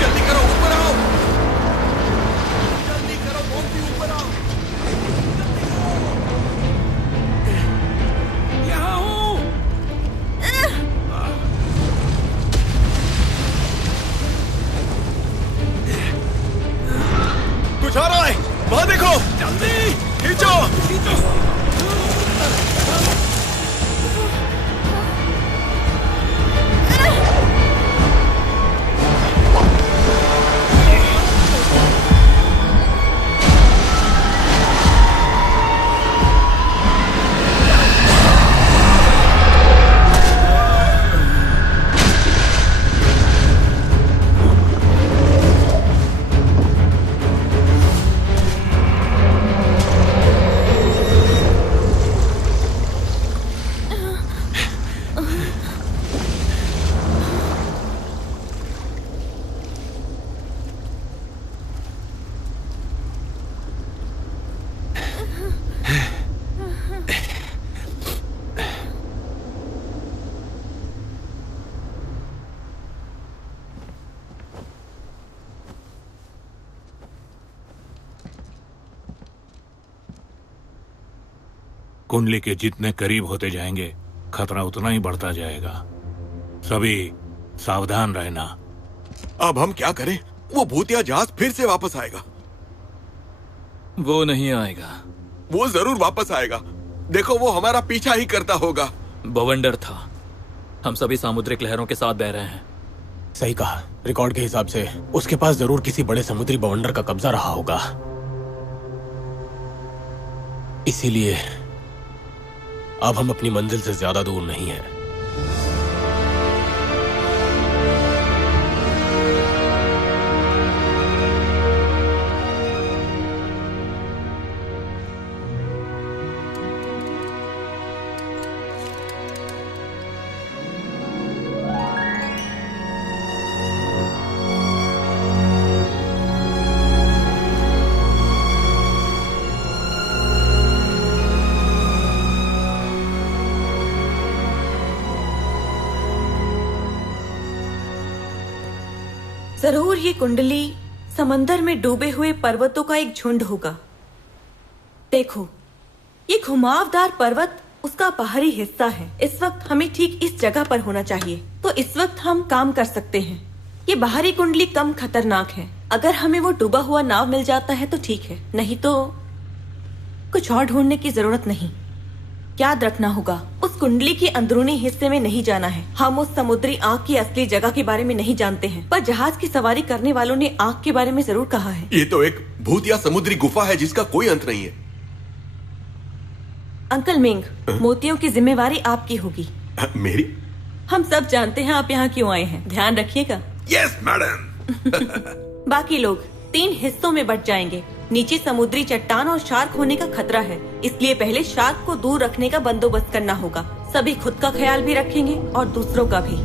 जल्दी करो, ऊपर आओ। जल्दी करो, मोंटी ऊपर आओ। यहाँ हूँ। कुछ आ रहा है, वहां देखो। जल्दी खींचो। खींचो। कुंडली के जितने करीब होते जाएंगे खतरा उतना ही बढ़ता जाएगा। सभी सावधान रहना। अब हम क्या करें? वो भूतिया जहाज फिर से वापस आएगा। वो नहीं आएगा। वो जरूर वापस आएगा। देखो, वो हमारा पीछा ही करता होगा। बवंडर था। हम सभी सामुद्रिक लहरों के साथ बह रहे हैं। सही कहा। रिकॉर्ड के हिसाब से उसके पास जरूर किसी बड़े समुद्री बवंडर का कब्जा रहा होगा। इसीलिए अब हम अपनी मंजिल से ज्यादा दूर नहीं हैं। जरूर ये कुंडली समंदर में डूबे हुए पर्वतों का एक झुंड होगा। देखो, ये घुमावदार पर्वत उसका बाहरी हिस्सा है। इस वक्त हमें ठीक इस जगह पर होना चाहिए, तो इस वक्त हम काम कर सकते हैं। ये बाहरी कुंडली कम खतरनाक है। अगर हमें वो डूबा हुआ नाव मिल जाता है तो ठीक है, नहीं तो कुछ और ढूंढने की जरूरत नहीं। याद रखना होगा, उस कुंडली के अंदरूनी हिस्से में नहीं जाना है। हम उस समुद्री आग की असली जगह के बारे में नहीं जानते हैं, पर जहाज की सवारी करने वालों ने आग के बारे में जरूर कहा है। ये तो एक भूतिया समुद्री गुफा है जिसका कोई अंत नहीं है। अंकल मिंग, मोतियों की जिम्मेवारी आपकी होगी। मेरी? हम सब जानते हैं आप यहाँ क्यों आए हैं। ध्यान रखिएगा। Yes madam. बाकी लोग 3 हिस्सों में बट जाएंगे। नीचे समुद्री चट्टान और शार्क होने का खतरा है, इसलिए पहले शार्क को दूर रखने का बंदोबस्त करना होगा। सभी खुद का ख्याल भी रखेंगे और दूसरों का भी।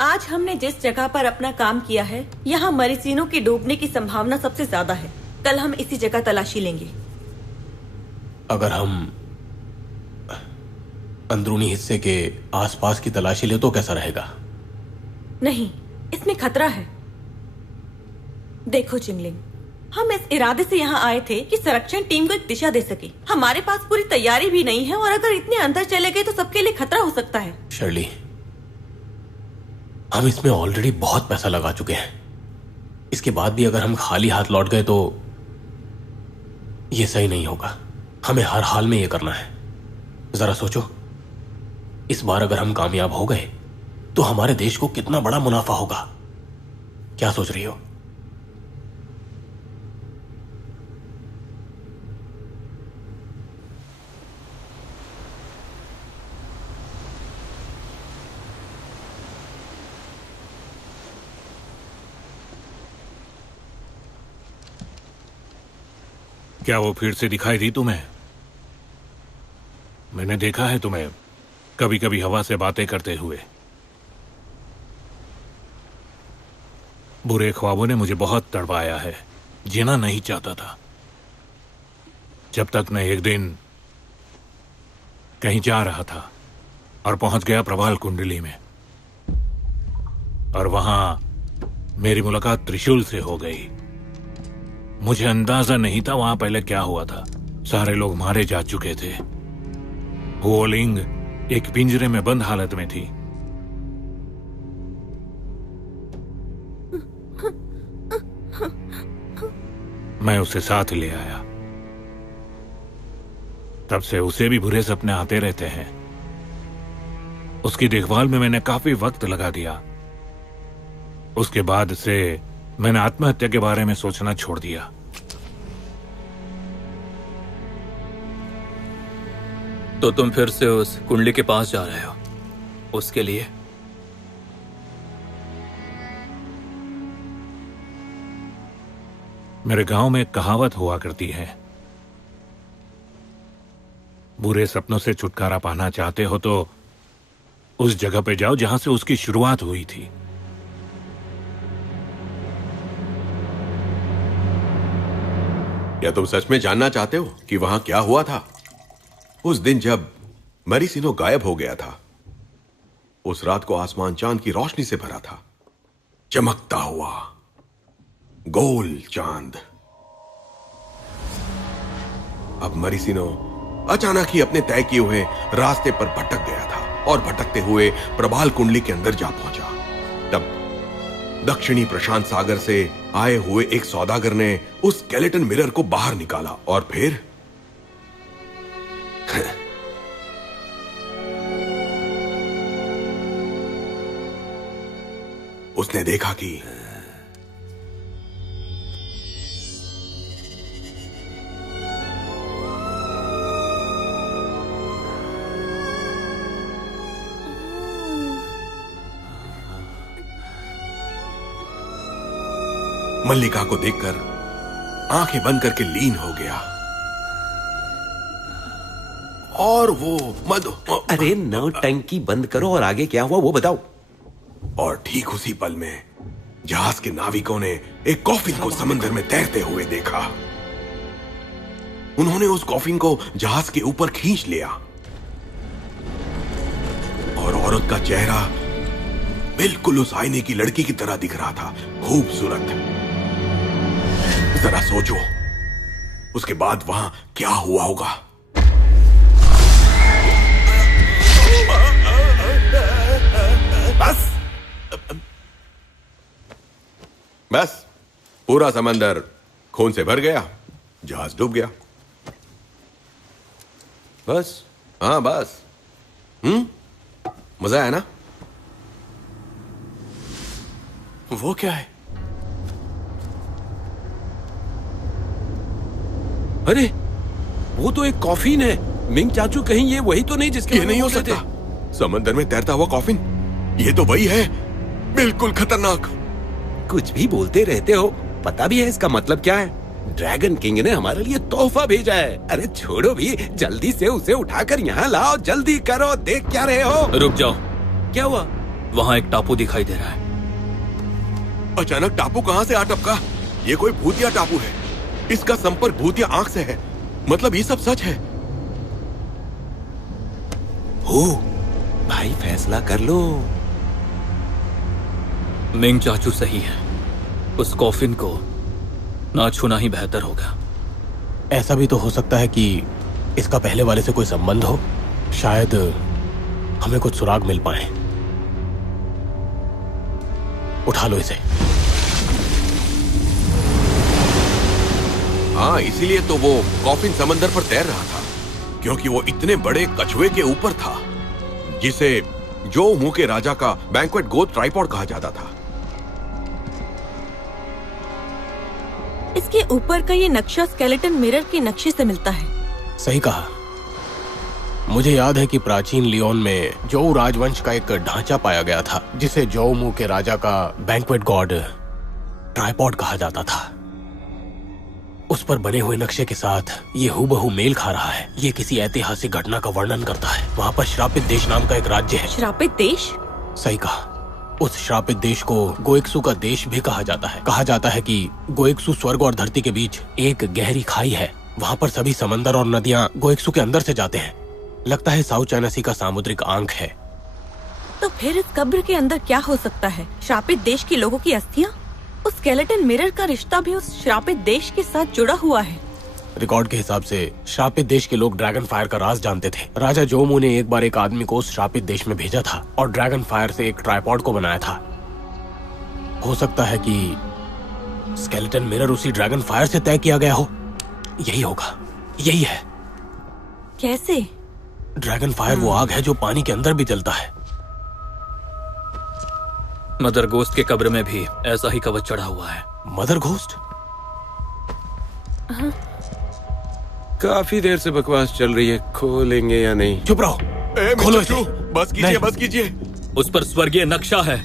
आज हमने जिस जगह पर अपना काम किया है, यहाँ मरीचिनो के डूबने की संभावना सबसे ज्यादा है। कल हम इसी जगह तलाशी लेंगे। अगर हम अंदरूनी हिस्से के आसपास की तलाशी ले तो कैसा रहेगा? नहीं, इसमें खतरा है। देखो चिंगलिंग, हम इस इरादे से यहाँ आए थे कि संरक्षण टीम को एक दिशा दे सके। हमारे पास पूरी तैयारी भी नहीं है और अगर इतने अंदर चले गए तो सबके लिए खतरा हो सकता है। शर्ली, हम इसमें ऑलरेडी बहुत पैसा लगा चुके हैं। इसके बाद भी अगर हम खाली हाथ लौट गए तो ये सही नहीं होगा। हमें हर हाल में ये करना है। जरा सोचो, इस बार अगर हम कामयाब हो गए तो हमारे देश को कितना बड़ा मुनाफा होगा। क्या सोच रही हो? क्या वो फिर से दिखाई दी तुम्हें? मैंने देखा है तुम्हें कभी कभी हवा से बातें करते हुए। बुरे ख्वाबों ने मुझे बहुत तड़पाया है। जीना नहीं चाहता था, जब तक मैं एक दिन कहीं जा रहा था और पहुंच गया प्रवाल कुंडली में। और वहां मेरी मुलाकात त्रिशूल से हो गई। मुझे अंदाजा नहीं था वहां पहले क्या हुआ था। सारे लोग मारे जा चुके थे। वो लिंग एक पिंजरे में बंद हालत में थी। मैं उसे साथ ले आया। तब से उसे भी बुरे सपने आते रहते हैं। उसकी देखभाल में मैंने काफी वक्त लगा दिया। उसके बाद से मैंने आत्महत्या के बारे में सोचना छोड़ दिया। तो तुम फिर से उस कुंडली के पास जा रहे हो उसके लिए? मेरे गांव में एक कहावत हुआ करती है, बुरे सपनों से छुटकारा पाना चाहते हो तो उस जगह पे जाओ जहां से उसकी शुरुआत हुई थी। क्या तुम सच में जानना चाहते हो कि वहां क्या हुआ था? उस दिन जब मरीसिनो गायब हो गया था, उस रात को आसमान चांद की रोशनी से भरा था। चमकता हुआ गोल चांद। अब मरीसिनो अचानक ही अपने तय किए हुए रास्ते पर भटक गया था और भटकते हुए प्रभाल कुंडली के अंदर जा पहुंचा। तब दक्षिणी प्रशांत सागर से आए हुए एक सौदागर ने उस स्केलेटन मिरर को बाहर निकाला और फिर उसने देखा कि मल्लिका को देखकर आंखें बंद करके लीन हो गया और वो अरे नौटंकी बंद करो और आगे क्या हुआ वो बताओ। और ठीक उसी पल में जहाज के नाविकों ने एक कॉफिन को समंदर में तैरते हुए देखा। उन्होंने उस कॉफिन को जहाज के ऊपर खींच लिया और औरत का चेहरा बिल्कुल उस आईने की लड़की की तरह दिख रहा था, खूबसूरत। जरा सोचो उसके बाद वहां क्या हुआ होगा। बस पूरा समंदर खून से भर गया, जहाज डूब गया। बस? हाँ बस। मजा आया ना? वो क्या है? अरे वो तो एक कॉफिन है। मिंग चाचू कहीं ये वही तो नहीं जिसके ये नहीं हो सकता। समंदर में तैरता हुआ कॉफिन, ये तो वही है। बिल्कुल खतरनाक। कुछ भी बोलते रहते हो, पता भी है इसका मतलब क्या है? ड्रैगन किंग ने हमारे लिए तोहफा भेजा है। अरे छोड़ो भी, जल्दी से उसे उठाकर यहाँ लाओ, जल्दी करो। देख क्या रहे हो? रुक जाओ। क्या हुआ? वहां एक टापू दिखाई दे रहा है। अचानक टापू कहां से आ टपका? ये कोई भूतिया टापू है। इसका संपर्क भूतिया आंख से है। मतलब ये सब सच है। हो भाई, फैसला कर लो। मिंग चाचू सही है। उस कॉफिन को ना छूना ही बेहतर होगा। ऐसा भी तो हो सकता है कि इसका पहले वाले से कोई संबंध हो। शायद हमें कुछ सुराग मिल पाए। उठा लो इसे। हाँ, इसीलिए तो वो कॉफिन समंदर पर तैर रहा था, क्योंकि वो इतने बड़े कछुए के ऊपर था जिसे जो मुंह के राजा का बैंक्वेट गोद ट्राइपॉड कहा जाता था। इसके ऊपर का ये नक्शा स्केलेटन मिरर के नक्शे से मिलता है। सही कहा। मुझे याद है कि प्राचीन लियोन में जोऊ राजवंश का एक ढांचा पाया गया था जिसे जोऊ मुंह के राजा का बैंक्वेट गॉड ट्राइपॉड कहा जाता था। उस पर बने हुए नक्शे के साथ ये हूबहू मेल खा रहा है। ये किसी ऐतिहासिक घटना का वर्णन करता है। वहाँ पर श्रापित देश नाम का एक राज्य है। श्रापित देश? सही कहा। उस श्रापित देश को गोएक्सू का देश भी कहा जाता है। कहा जाता है कि गोएक्सू स्वर्ग और धरती के बीच एक गहरी खाई है। वहाँ पर सभी समंदर और नदियाँ गोएक्सू के अंदर से जाते हैं। लगता है साउथ चाइना सी का सामुद्रिक आंक है। तो फिर इस कब्र के अंदर क्या हो सकता है? श्रापित देश के लोगों की अस्थियां? उस स्केलेटन मिरर का रिश्ता भी उस श्रापित देश के साथ जुड़ा हुआ है। रिकॉर्ड के हिसाब से श्रापित देश के लोग ड्रैगन फायर का राज जानते थे। राजा जोमू ने एक बार एक आदमी को उस श्रापित देश में भेजा था और ड्रैगन फायर से एक ट्राइपॉड को बनाया था। हो सकता है कि स्केलेटन मिरर उसी ड्रैगन फायर से तय किया गया हो। यही होगा, यही है। कैसे? ड्रैगन फायर वो आग है जो पानी के अंदर भी जलता है। मदर घोस्ट के कब्र में भी ऐसा ही कवच चढ़ा हुआ है। Mother ghost? काफी देर से बकवास चल रही है, खोलेंगे या नहीं? चुप रहो, खोलो इसे। बस कीजिए, बस कीजिए। उस पर स्वर्गीय नक्शा है।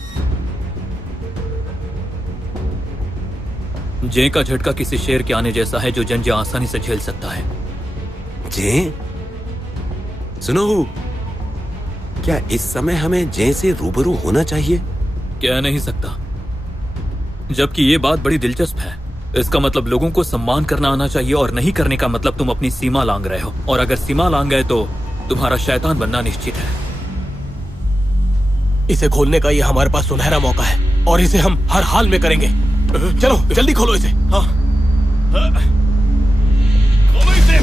जे का झटका किसी शेर के आने जैसा है जो जंजीर आसानी से झेल सकता है। जे? सुनो, क्या इस समय हमें जे से रूबरू होना चाहिए? कह नहीं सकता, जबकि ये बात बड़ी दिलचस्प है। इसका मतलब लोगों को सम्मान करना आना चाहिए और नहीं करने का मतलब तुम अपनी सीमा लांघ रहे हो, और अगर सीमा लांघ गए तो तुम्हारा शैतान बनना निश्चित है। इसे खोलने का ये हमारे पास सुनहरा मौका है और इसे हम हर हाल में करेंगे। चलो जल्दी खोलो इसे। हाँ। खोलो इसे।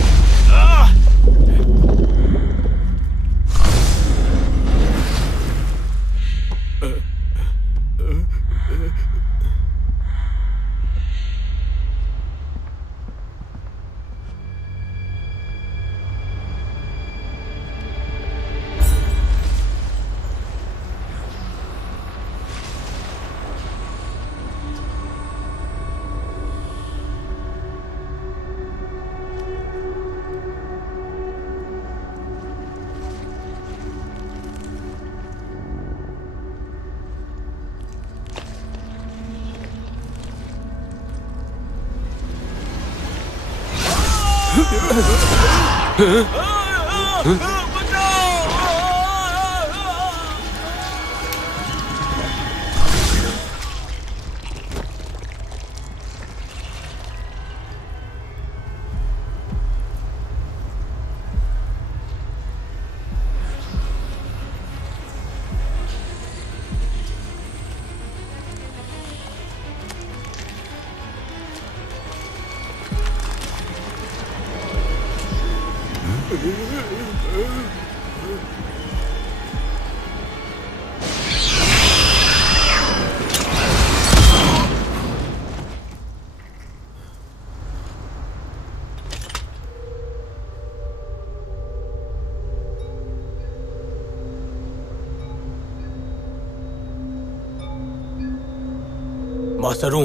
मास्टर रू,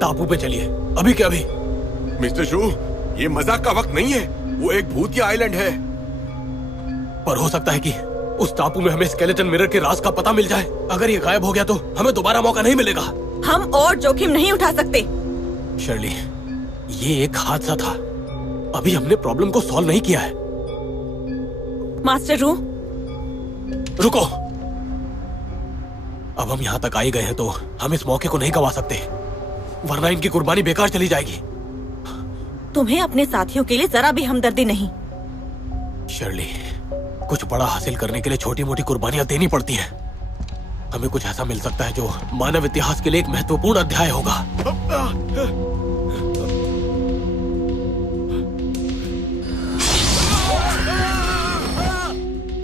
टापू पे चलिए अभी के अभी। मिस्टर शू, ये मजाक का वक्त नहीं है। वो एक भूतिया आइलैंड है। पर हो सकता है कि उस टापू में हमें स्केलेटन मिरर के राज का पता मिल जाए। अगर ये गायब हो गया तो हमें दोबारा मौका नहीं मिलेगा। हम और जोखिम नहीं उठा सकते। शर्ली, ये एक हादसा था। अभी हमने प्रॉब्लम को सॉल्व नहीं किया है। मास्टर रू, रुको। अब हम यहाँ तक आ ही गए हैं तो हम इस मौके को नहीं गवा सकते, वरना इनकी कुर्बानी बेकार चली जाएगी। तुम्हें अपने साथियों के लिए जरा भी हमदर्दी नहीं। शर्ली, कुछ बड़ा हासिल करने के लिए छोटी मोटी कुर्बानियां देनी पड़ती हैं। हमें कुछ ऐसा मिल सकता है जो मानव इतिहास के लिए एक महत्वपूर्ण अध्याय होगा।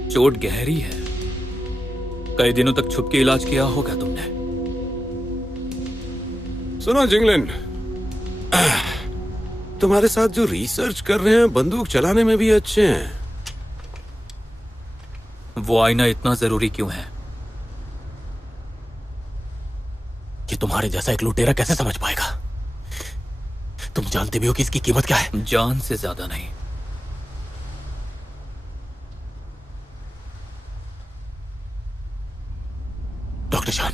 चोट गहरी है। कई दिनों तक छुप के इलाज किया होगा तुमने। सुनो जिंगलिन, तुम्हारे साथ जो रिसर्च कर रहे हैं बंदूक चलाने में भी अच्छे हैं। वो आईना इतना जरूरी क्यों है? कि तुम्हारे जैसा एक लुटेरा कैसे समझ पाएगा? तुम जानते भी हो कि इसकी कीमत क्या है। जान से ज्यादा नहीं। डॉक्टर शान,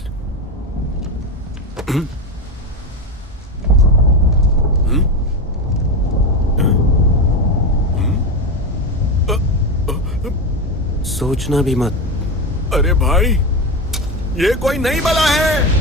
सोचना भी मत। अरे भाई, ये कोई नई बला है।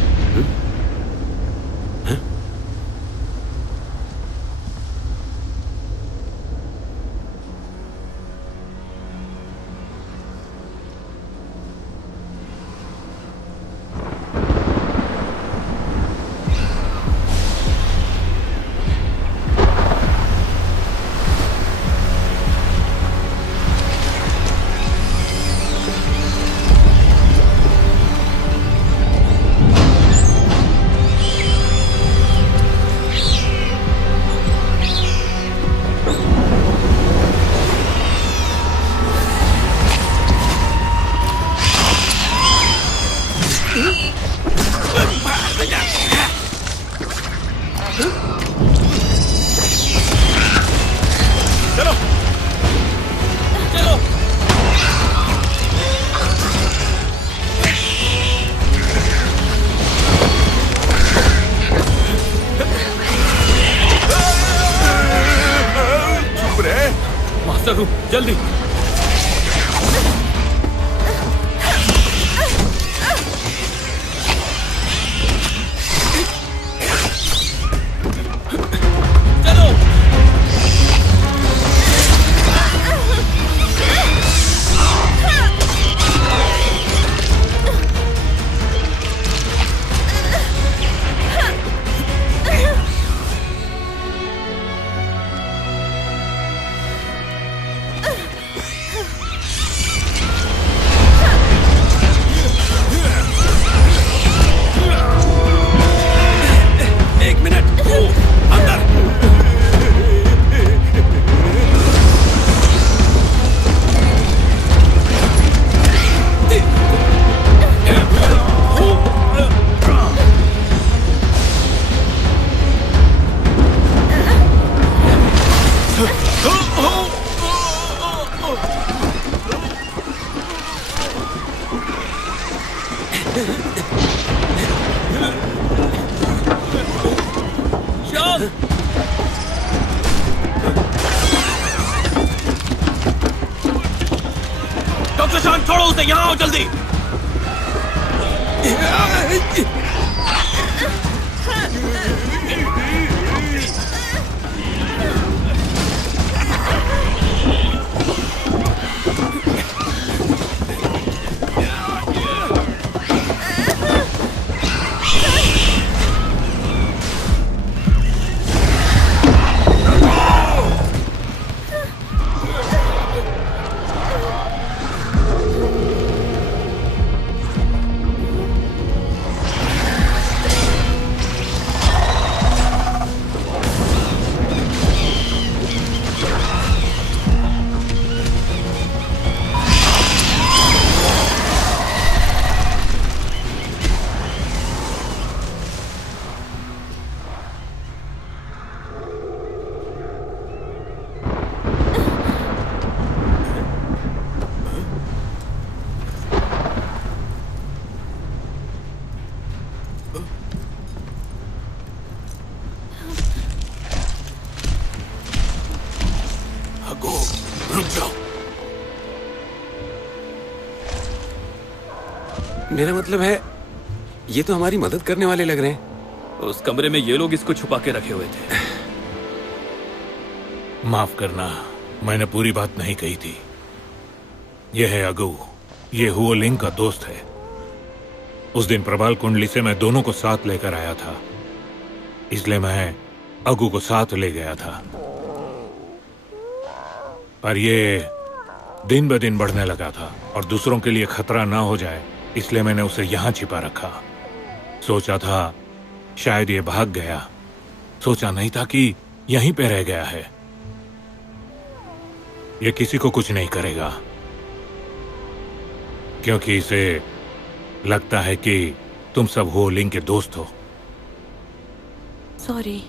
डॉक्टर हु, जल्दी। डॉक्टर शान, छोड़ो उसे, यहाँ आओ जल्दी। मेरा मतलब है, ये तो हमारी मदद करने वाले लग रहे हैं। उस कमरे में ये लोग इसको छुपा के रखे हुए थे। माफ करना, मैंने पूरी बात नहीं कही थी। यह है अगू, ये हुओ लिंग का दोस्त है। उस दिन प्रबाल कुंडली से मैं दोनों को साथ लेकर आया था, इसलिए मैं अगू को साथ ले गया था। पर ये दिन ब दिन बढ़ने लगा था और दूसरों के लिए खतरा ना हो जाए, इसलिए मैंने उसे यहां छिपा रखा। सोचा था शायद ये भाग गया, सोचा नहीं था कि यहीं पे रह गया है। ये किसी को कुछ नहीं करेगा, क्योंकि इसे लगता है कि तुम सब हो लिंग के दोस्त हो। सॉरी।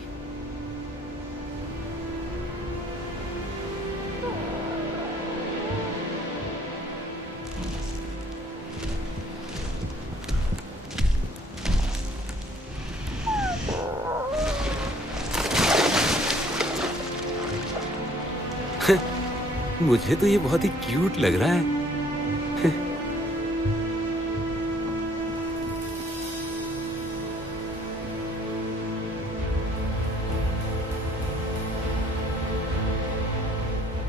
मुझे तो ये बहुत ही क्यूट लग रहा है।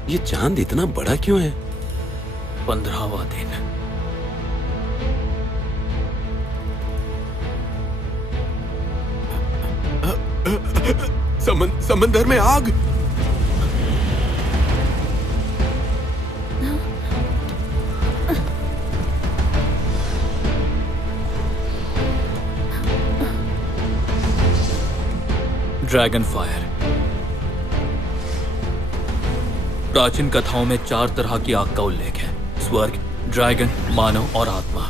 ये चांद इतना बड़ा क्यों है? 15वां दिन। समंदर में आग। Dragon fire. प्राचीन कथाओं में 4 तरह की आग का उल्लेख है: स्वर्ग, ड्रैगन, मानव और आत्मा।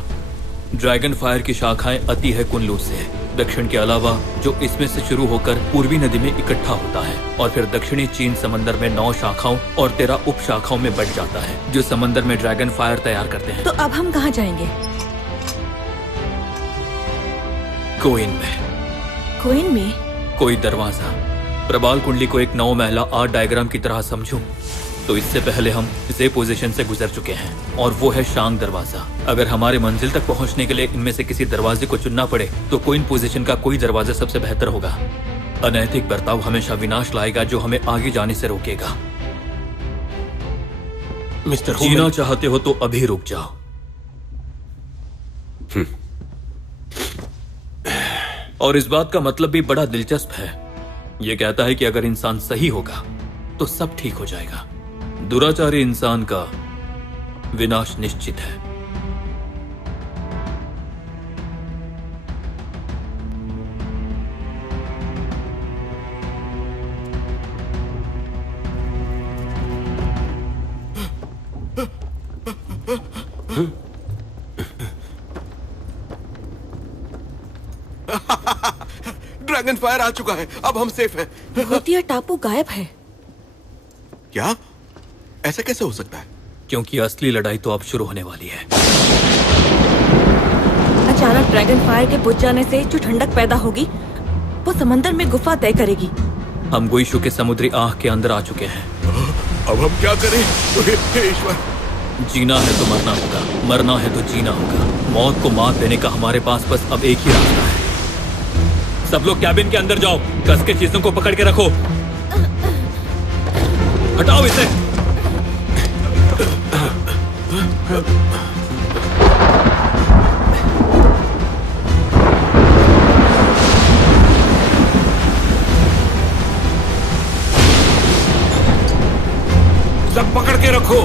ड्रैगन फायर की शाखाएं अति है कुनलू से दक्षिण के अलावा, जो इसमें से शुरू होकर पूर्वी नदी में इकट्ठा होता है और फिर दक्षिणी चीन समंदर में 9 शाखाओं और 13 उप शाखाओं में बढ़ जाता है, जो समंदर में ड्रैगन फायर तैयार करते हैं। तो अब हम कहाँ जाएंगे? कोइन में। कोइन में? कोई दरवाजा। प्रबाल कुंडली को एक 9 महला आर्ट डायग्राम की तरह समझूं तो इससे पहले हम जे पोजीशन से गुजर चुके हैं और वो है शांग दरवाजा। अगर हमारे मंजिल तक पहुंचने के लिए इनमें से किसी दरवाजे को चुनना पड़े तो क्वीन पोजीशन का कोई दरवाजा सबसे बेहतर होगा। अनैतिक बर्ताव हमेशा विनाश लाएगा जो हमें आगे जाने से रोकेगा। मिस्टर जीना चाहते हो तो अभी रुक जाओ। और इस बात का मतलब भी बड़ा दिलचस्प है। यह कहता है कि अगर इंसान सही होगा तो सब ठीक हो जाएगा। दुराचारी इंसान का विनाश निश्चित है। ड्रैगन फायर आ चुका है, अब हम सेफ हैं। भूतिया टापू गायब है। क्या? ऐसा कैसे हो सकता है? क्योंकि असली लड़ाई तो अब शुरू होने वाली है। अचानक ड्रैगन फायर के बुझ जाने से जो ठंडक पैदा होगी वो समंदर में गुफा तय करेगी। हम गुइशू के समुद्री आह के अंदर आ चुके हैं। अब हम क्या करें? हे ईश्वर! जीना है तो मरना होगा, मरना है तो जीना होगा। मौत को मात देने का हमारे पास बस अब एक ही रास्ता है। सब लोग कैबिन के अंदर जाओ, कस के चीजों को पकड़ के रखो। हटाओ इसे। सब पकड़ के रखो।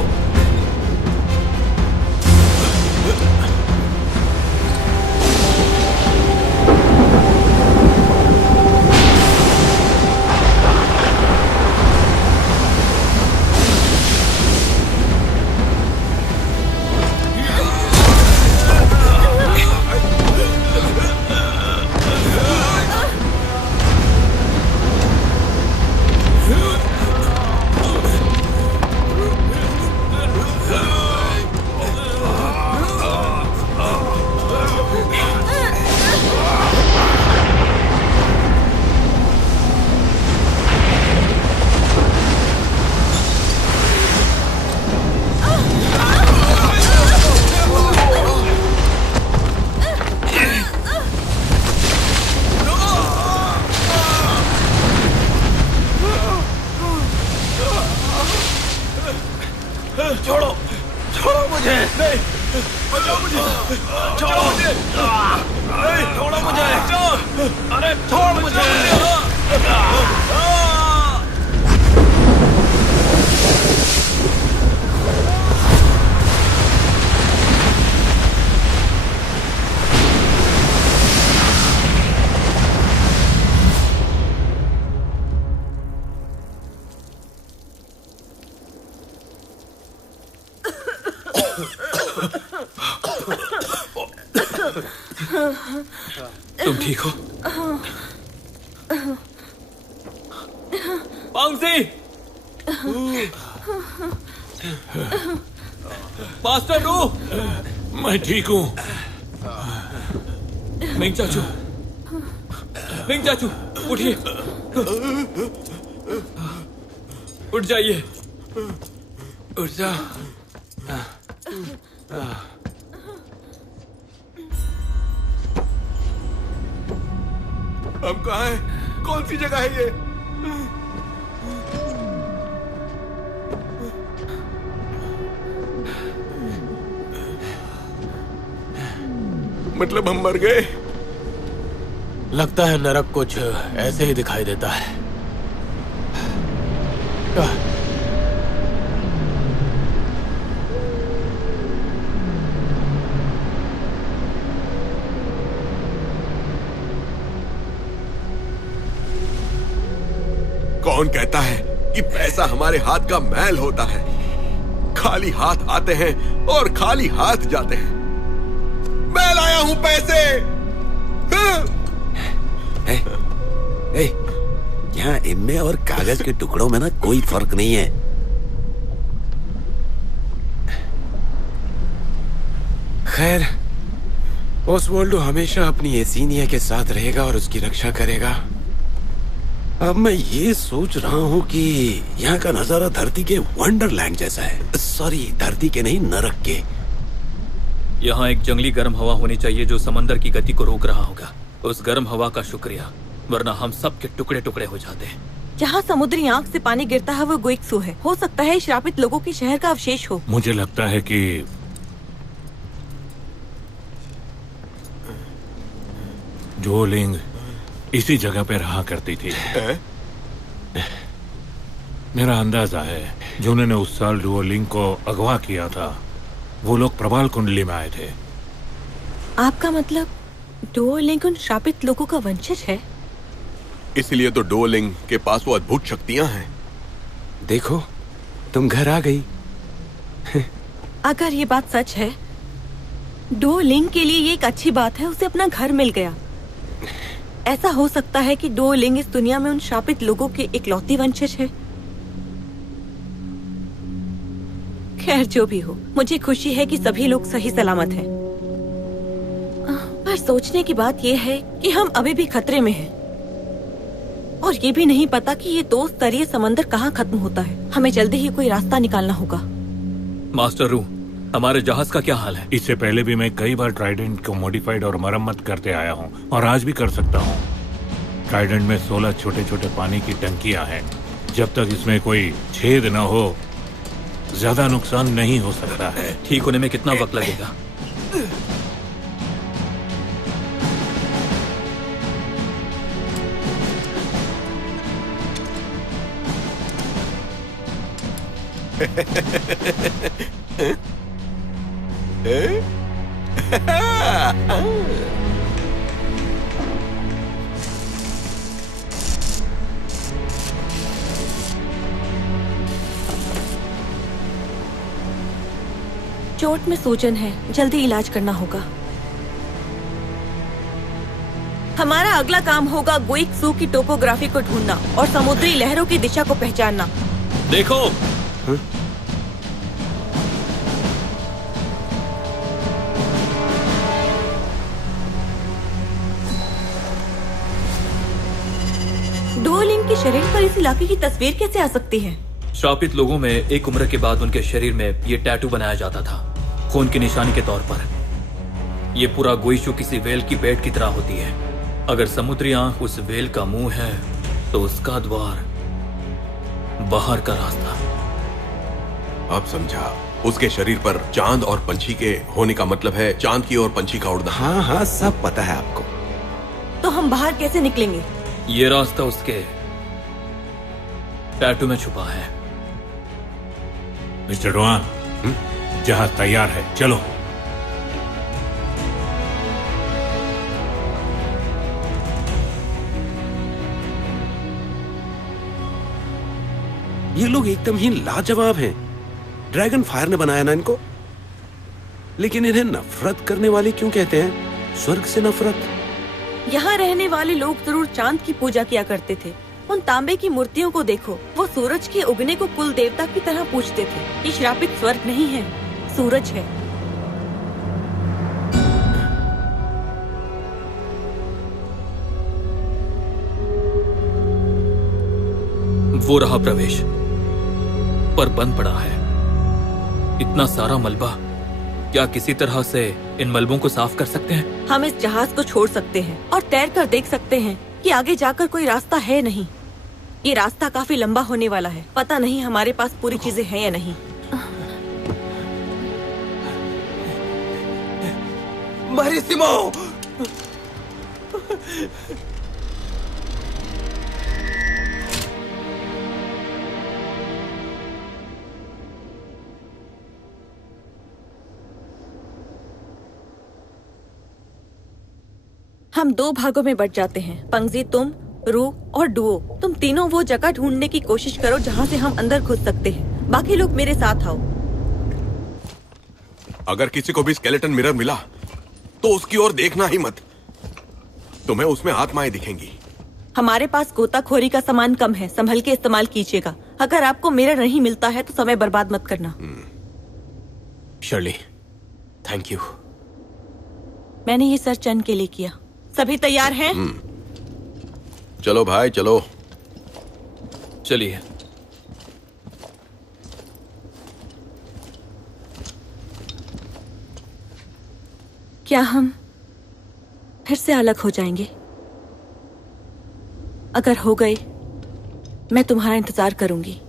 तुम ठीक हो? पांगजी! मास्टर रू! मैं ठीक हूँ। मिंग चाचू, मिंग चाचू, उठिए, उठ जाइए, उठ जा। हम कहाँ हैं? कौन सी जगह है ये? मतलब हम मर गए? लगता है नरक कुछ ऐसे ही दिखाई देता है। कौन कहता है कि पैसा हमारे हाथ का मैल होता है? खाली हाथ आते हैं और खाली हाथ जाते हैं। मैं लाया हूं पैसे। यहाँ इनमें और कागज के टुकड़ों में ना कोई फर्क नहीं है। खैर, ओसवाल्डो हमेशा अपनी एसीनिया के साथ रहेगा और उसकी रक्षा करेगा। अब मैं ये सोच रहा हूँ कि यहाँ का नजारा धरती के वंडरलैंड जैसा है। सॉरी, धरती के नहीं, नरक के। यहाँ एक जंगली गर्म हवा होनी चाहिए जो समंदर की गति को रोक रहा होगा। उस गर्म हवा का शुक्रिया, वरना हम सब के टुकड़े टुकड़े हो जाते हैं। जहाँ समुद्री आंख से पानी गिरता है वो गुइक्सू है। हो सकता है श्रापित लोगों के शहर का अवशेष हो। मुझे लगता है कि डुओलिंग इसी जगह पे रहा करती थी। मेरा अंदाजा है जिन्होंने उस साल डुओलिंग को अगवा किया था वो लोग प्रबाल कुंडली में आए थे। आपका मतलब डुओलिंग उन श्रापित लोगों का वंशज है? इसलिए तो डुओलिंग के पास वो अद्भुत शक्तियां हैं। देखो, तुम घर आ गई। अगर ये बात सच है, डुओलिंग के लिए ये एक अच्छी बात है, उसे अपना घर मिल गया। ऐसा हो सकता है कि डुओलिंग इस दुनिया में उन श्रापित लोगों के इकलौती वंशज है। खैर जो भी हो, मुझे खुशी है कि सभी लोग सही सलामत हैं। पर सोचने की बात यह है कि हम अभी भी खतरे में हैं। और ये भी नहीं पता कि ये 2 स्तरीय समंदर कहाँ खत्म होता है। हमें जल्दी ही कोई रास्ता निकालना होगा। मास्टर रू, हमारे जहाज का क्या हाल है? इससे पहले भी मैं कई बार ट्राइडेंट को मॉडिफाइड और मरम्मत करते आया हूँ और आज भी कर सकता हूँ। ट्राइडेंट में 16 छोटे छोटे पानी की टंकियां हैं। जब तक इसमें कोई छेद न हो ज्यादा नुकसान नहीं हो सकता है। ठीक होने में कितना वक्त लगेगा? चोट में सूजन है, जल्दी इलाज करना होगा। हमारा अगला काम होगा गुइक्सू की टोपोग्राफी को ढूंढना और समुद्री लहरों की दिशा को पहचानना। देखो, डुओलिंग के शरीर पर इस इलाके की तस्वीर कैसे आ सकती है? श्रापित लोगों में एक उम्र के बाद उनके शरीर में ये टैटू बनाया जाता था, खून की निशानी के तौर पर। ये पूरा गुइशू किसी वेल की पेट की तरह होती है। अगर समुद्री आंख उस वेल का मुंह है तो उसका द्वार बाहर का रास्ता। अब समझा। उसके शरीर पर चांद और पंछी के होने का मतलब है चांद की और पंछी का उड़ना। हाँ हाँ, सब पता है आपको। तो हम बाहर कैसे निकलेंगे? ये रास्ता उसके टैटू में छुपा है। मिस्टर डुआन, जहाज तैयार है, चलो। ये लोग एकदम ही लाजवाब हैं। ड्रैगन फायर ने बनाया ना इनको। लेकिन इन्हें नफरत करने वाले क्यों कहते हैं? स्वर्ग से नफरत। यहाँ रहने वाले लोग जरूर चांद की पूजा किया करते थे। उन तांबे की मूर्तियों को देखो, वो सूरज के उगने को कुल देवता की तरह पूजते थे। ये श्रापित स्वर्ग नहीं है, सूरज है। वो रहा प्रवेश, पर बंद पड़ा है। इतना सारा मलबा, क्या किसी तरह से इन मलबों को साफ कर सकते हैं? हम इस जहाज को छोड़ सकते हैं और तैर कर देख सकते हैं कि आगे जाकर कोई रास्ता है नहीं। ये रास्ता काफी लंबा होने वाला है। पता नहीं हमारे पास पूरी चीजें हैं या नहीं। मारिसिमो! हम 2 भागों में बट जाते हैं। पंगजी, तुम, रू और डुओ, तुम तीनों वो जगह ढूंढने की कोशिश करो जहाँ से हम अंदर घुस सकते हैं। बाकी लोग मेरे साथ आओ। अगर किसी को भी स्केलेटन मिरर मिला तो उसकी ओर देखना ही मत। तुम्हें उसमें आत्माएं दिखेंगी। हमारे पास गोताखोरी का सामान कम है, संभल के इस्तेमाल कीजिएगा। अगर आपको मिरर नहीं मिलता है तो समय बर्बाद मत करना। Shirley, thank you. मैंने ये सर चंद के लिए किया। सभी तैयार हैं? चलो भाई चलो। चलिए। क्या हम फिर से अलग हो जाएंगे? अगर हो गए, मैं तुम्हारा इंतजार करूंगी।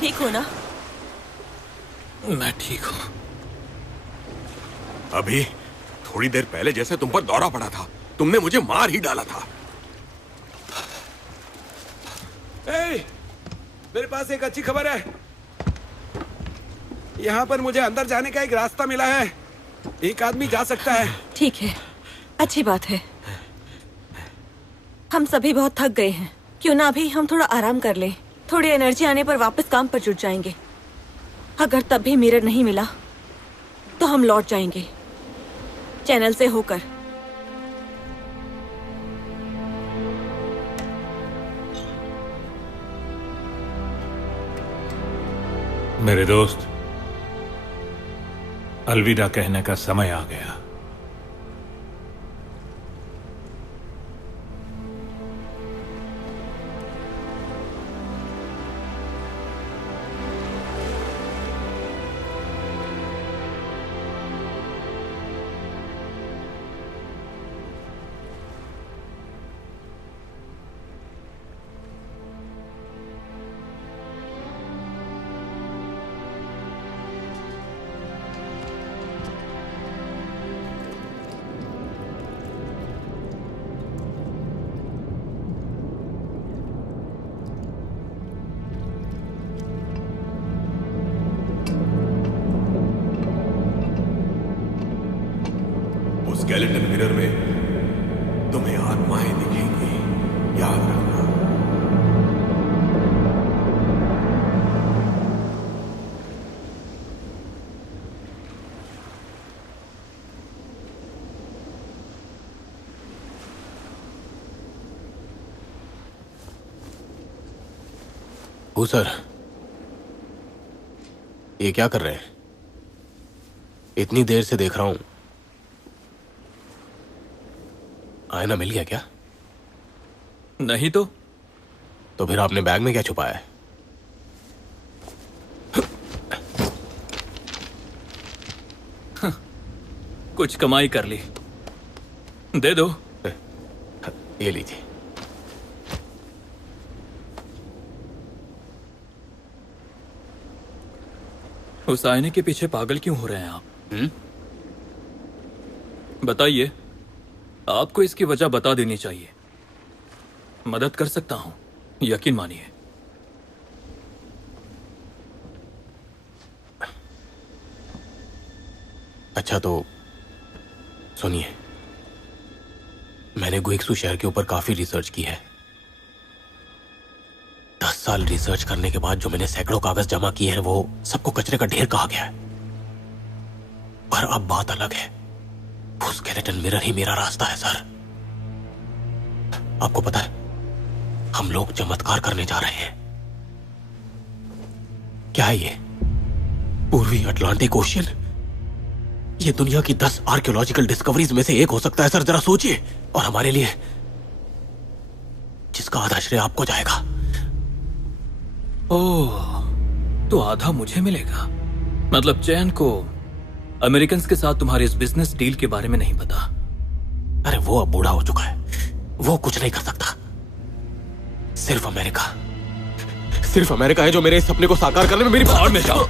ठीक हो ना? मैं ठीक हूँ। अभी थोड़ी देर पहले जैसे तुम पर दौरा पड़ा था, तुमने मुझे मार ही डाला था। मेरे पास एक अच्छी खबर है। यहाँ पर मुझे अंदर जाने का एक रास्ता मिला है। एक आदमी जा सकता है। ठीक है, अच्छी बात है। हम सभी बहुत थक गए हैं, क्यों ना अभी हम थोड़ा आराम कर लें। थोड़ी एनर्जी आने पर वापस काम पर जुट जाएंगे। अगर तब भी मिरर नहीं मिला तो हम लौट जाएंगे चैनल से होकर। मेरे दोस्त, अलविदा कहने का समय आ गया। स्केलेटन मिरर में तुम्हें आत्माएं दिखेंगी, याद रखना। ओ सर, ये क्या कर रहे हैं? इतनी देर से देख रहा हूं। आईना मिल गया क्या? नहीं तो फिर आपने बैग में क्या छुपाया है? कुछ कमाई कर ली, दे दो। ये लीजिए। उस आईने के पीछे पागल क्यों हो रहे हैं आप? बताइए, आपको इसकी वजह बता देनी चाहिए। मदद कर सकता हूं, यकीन मानिए। अच्छा तो सुनिए, मैंने गुइक्सू शहर के ऊपर काफी रिसर्च की है। 10 साल रिसर्च करने के बाद जो मैंने सैकड़ों कागज जमा किए हैं वो सबको कचरे का ढेर कहा गया है। पर अब बात अलग है। वो स्केलेटन मिरर ही मेरा रास्ता है सर। आपको पता है, हम लोग चमत्कार करने जा रहे हैं। क्या है ये? पूर्वी अटलांटिक ओशियन? ये दुनिया की 10 आर्कियोलॉजिकल डिस्कवरीज में से एक हो सकता है सर, जरा सोचिए। और हमारे लिए जिसका आधा श्रेय आपको जाएगा। ओह, तो आधा मुझे मिलेगा। मतलब चैन को अमेरिकन्स के साथ तुम्हारे इस बिजनेस डील के बारे में नहीं पता? अरे वो अब बूढ़ा हो चुका है, वो कुछ नहीं कर सकता। सिर्फ अमेरिका है जो मेरे इस सपने को साकार करने में मेरी बाहर में जाओ।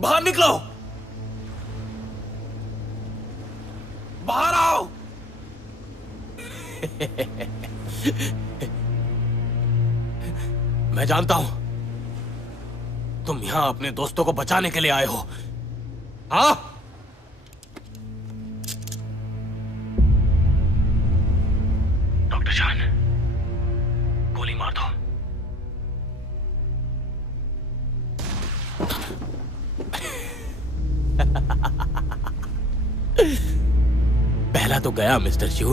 बाहर निकलो, बाहर आओ। मैं जानता हूं तुम यहां अपने दोस्तों को बचाने के लिए आए हो। हाँ, डॉक्टर शान, गोली मार दो। पहला तो गया मिस्टर शू।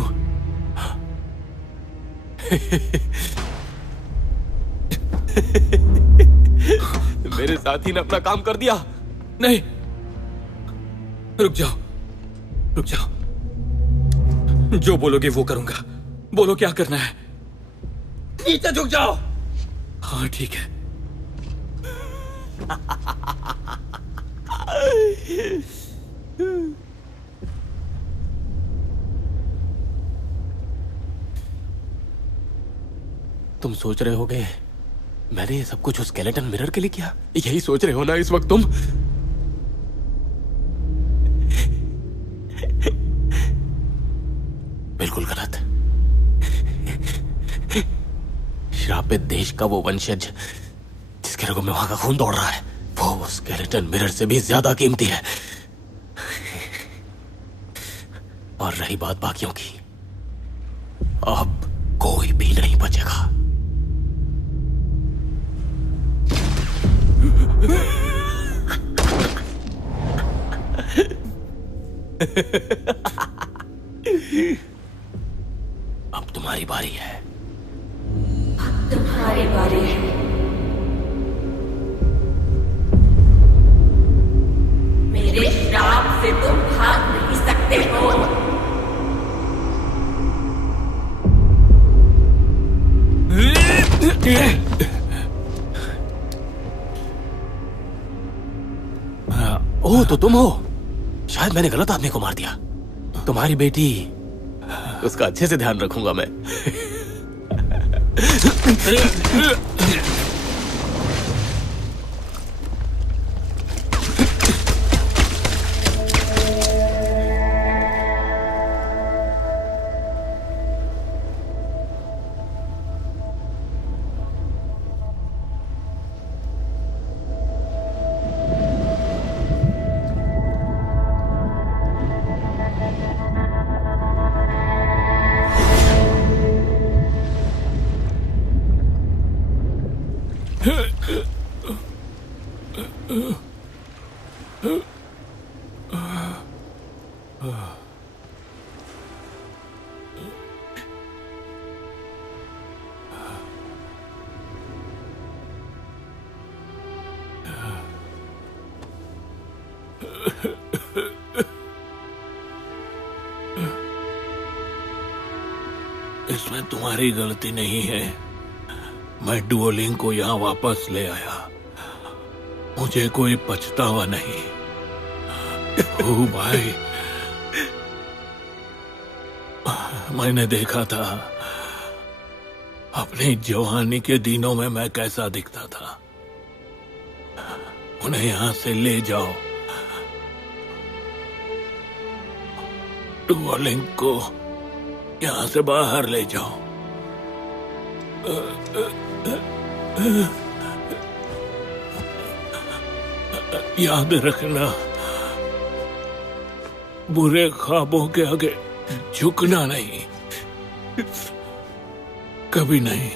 मेरे साथी ने अपना काम कर दिया। नहीं, रुक जाओ, रुक जाओ। जो बोलोगे वो करूंगा। बोलो क्या करना है। नीचे झुक जाओ। हाँ ठीक है। तुम सोच रहे होगे मैंने ये सब कुछ उस स्केलेटन मिरर के लिए किया? यही सोच रहे हो ना इस वक्त तुम? बिल्कुल गलत। श्रापित देश का वो वंशज जिसके रगों में वहां का खून दौड़ रहा है, वो स्केलेटन मिरर से भी ज्यादा कीमती है। और रही बात बाकियों की, अब कोई भी नहीं बचेगा। अब तुम्हारी बारी है। तुम्हारी बारी है। मेरे श्राप से तुम भाग नहीं सकते हो। ओह, तो तुम हो। शायद मैंने गलत आदमी को मार दिया। तुम्हारी बेटी, उसका अच्छे से ध्यान रखूंगा मैं। इसमें तुम्हारी गलती नहीं है। मैं डुओलिंग को यहाँ वापस ले आया। मुझे कोई पछतावा नहीं। ओ भाई, मैंने देखा था अपनी जवानी के दिनों में मैं कैसा दिखता था। उन्हें यहाँ से ले जाओ। डुओलिंग को यहाँ से बाहर ले जाओ। याद रखना, बुरे ख्वाबों के आगे झुकना नहीं, कभी नहीं।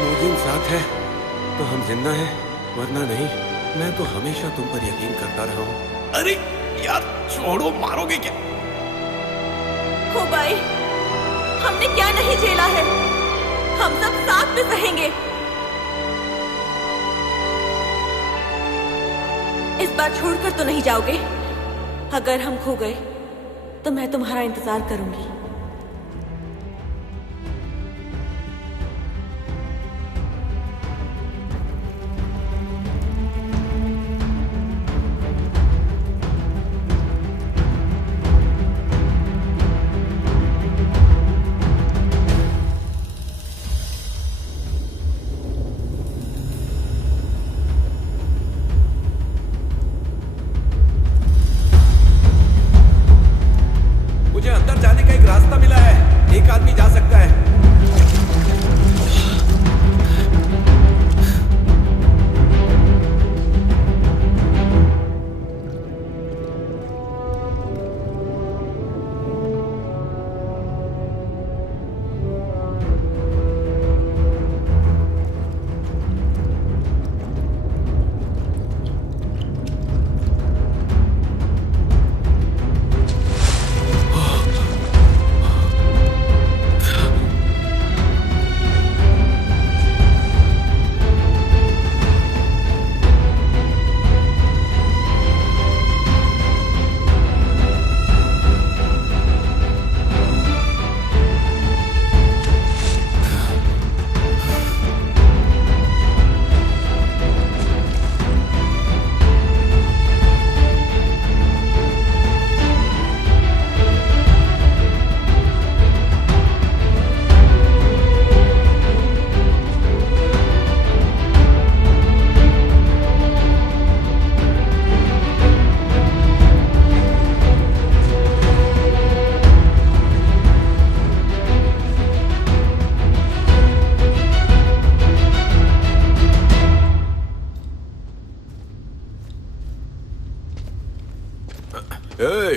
मोजिन साथ है तो हम जिंदा हैं, वरना नहीं। मैं तो हमेशा तुम पर यकीन करता रहा हूँ। अरे यार छोड़ो, मारोगे क्या? खुबाई, हमने क्या नहीं झेला है। हम सब साथ में रहेंगे। इस बार छोड़कर तो नहीं जाओगे? अगर हम खो गए तो मैं तुम्हारा इंतजार करूंगी। मुझे अंदर जाने का एक रास्ता मिला है। एक आदमी जा सकता है।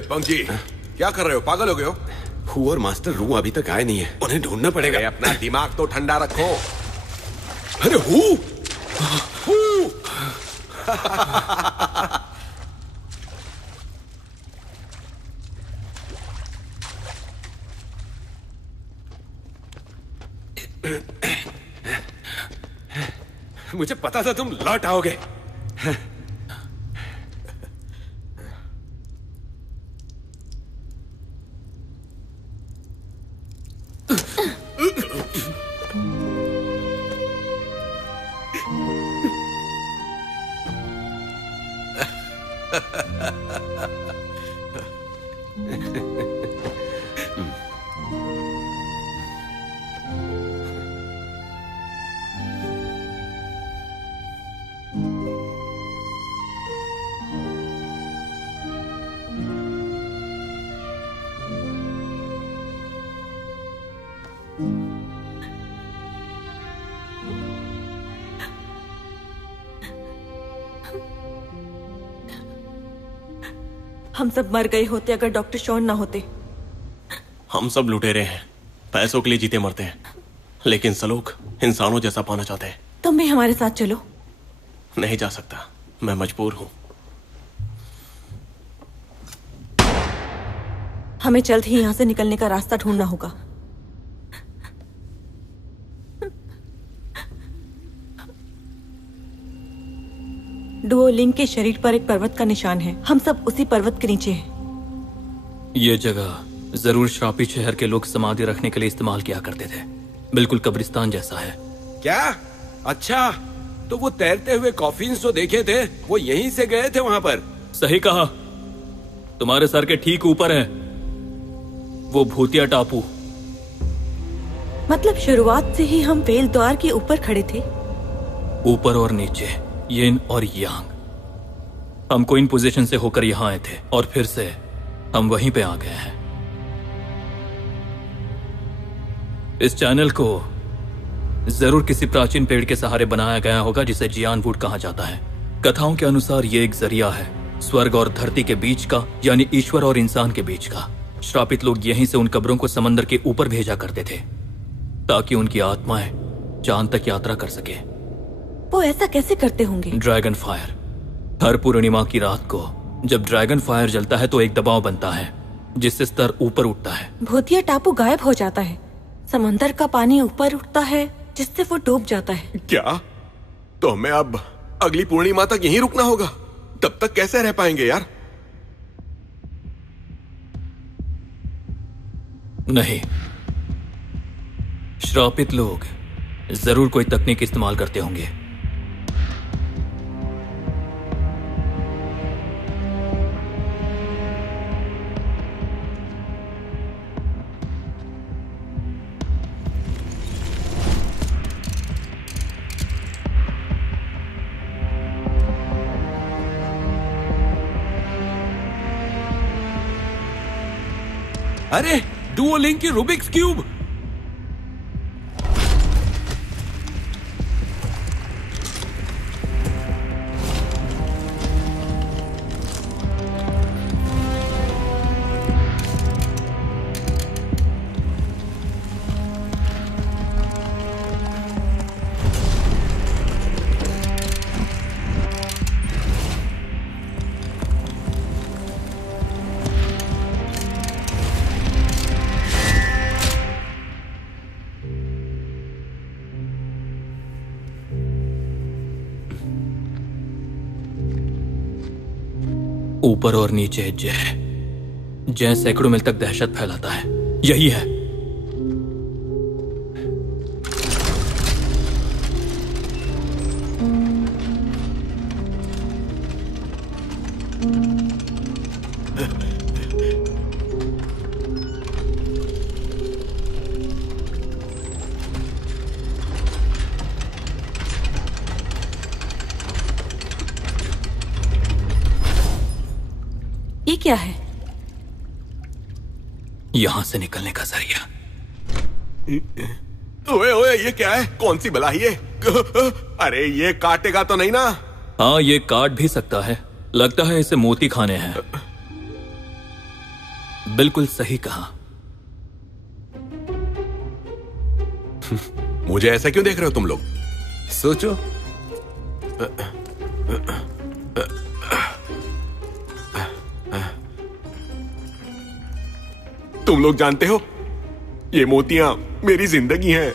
पंखी, क्या कर रहे हो? पागल हो गए हो? हु और मास्टर रू अभी तक आए नहीं है। उन्हें ढूंढना पड़ेगा। अरे अपना दिमाग तो ठंडा रखो। अरे हु मुझे पता था तुम लौट आओगे। Hmm. हम सब मर गए होते अगर डॉक्टर शॉन ना होते। हम सब लुटेरे हैं, पैसों के लिए जीते मरते हैं, लेकिन सलूक इंसानों जैसा पाना चाहते हैं। तुम भी हमारे साथ चलो। नहीं जा सकता, मैं मजबूर हूं। हमें जल्द ही यहाँ से निकलने का रास्ता ढूंढना होगा। डुओलिंग के शरीर पर एक पर्वत का निशान है। हम सब उसी पर्वत के नीचे हैं। ये जगह जरूर श्रापित शहर के लोग समाधि रखने के लिए इस्तेमाल किया करते थे। बिल्कुल कब्रिस्तान जैसा है। क्या? अच्छा, तो वो तैरते हुए कॉफिन्स जो देखे थे वो यहीं से गए थे वहां पर। सही कहा, तुम्हारे सर के ठीक ऊपर है वो भूतिया टापू। मतलब शुरुआत से ही हम वेल द्वार के ऊपर खड़े थे। ऊपर और नीचे, यिन और यांग। हमको इन पोजीशन से होकर यहां आए थे और फिर से हम वहीं पे आ गए हैं। इस चैनल को जरूर किसी प्राचीन पेड़ के सहारे बनाया गया होगा जिसे जियान वुड कहा जाता है। कथाओं के अनुसार ये एक जरिया है स्वर्ग और धरती के बीच का, यानी ईश्वर और इंसान के बीच का। श्रापित लोग यहीं से उन कब्रों को समंदर के ऊपर भेजा करते थे ताकि उनकी आत्माएं चांद तक यात्रा कर सके। वो ऐसा कैसे करते होंगे? Dragon fire. हर पूर्णिमा की रात को जब ड्रैगन फायर जलता है तो एक दबाव बनता है जिससे स्तर ऊपर उठता है। भूतिया टापू गायब हो जाता है, समंदर का पानी ऊपर उठता है जिससे वो डूब जाता है। क्या? तो हमें अब अगली पूर्णिमा तक यहीं रुकना होगा? तब तक कैसे रह पाएंगे यार? नहीं, श्रापित लोग जरूर कोई तकनीक इस्तेमाल करते होंगे। अरे, डुओलिंग की रूबिक्स क्यूब। ऊपर और नीचे जय सैकड़ों मील तक दहशत फैलाता है। यही है। ये क्या है? यहां से निकलने का जरिया। ओए ओए, ये क्या है? कौन सी बला ये? अरे ये काटेगा तो नहीं ना? हाँ, ये काट भी सकता है। लगता है इसे मोती खाने हैं। बिल्कुल सही कहा। मुझे ऐसा क्यों देख रहे हो तुम लोग? सोचो। तुम लोग जानते हो, ये मोतियां मेरी जिंदगी हैं।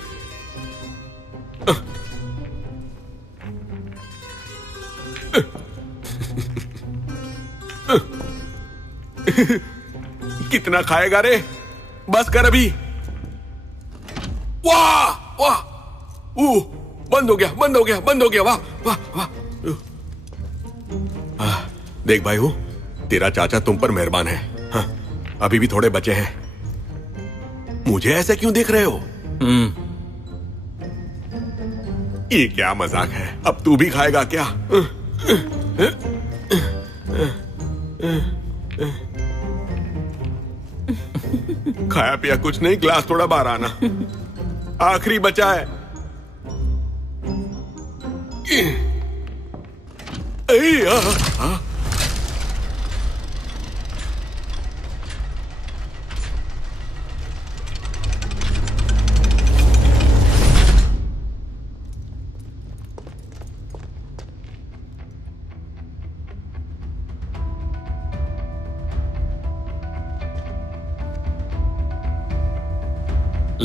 कितना खाएगा रे? बस कर अभी। वाह वाह, बंद हो गया, बंद हो गया, बंद हो गया। वाह वाह वाह। देख भाई, हूं तेरा चाचा तुम पर मेहरबान है। हाँ, अभी भी थोड़े बचे हैं। मुझे ऐसे क्यों देख रहे हो? ये क्या मजाक है? अब तू भी खाएगा क्या? खाया पिया कुछ नहीं, ग्लास थोड़ा बाहर आना। आखिरी बचा है।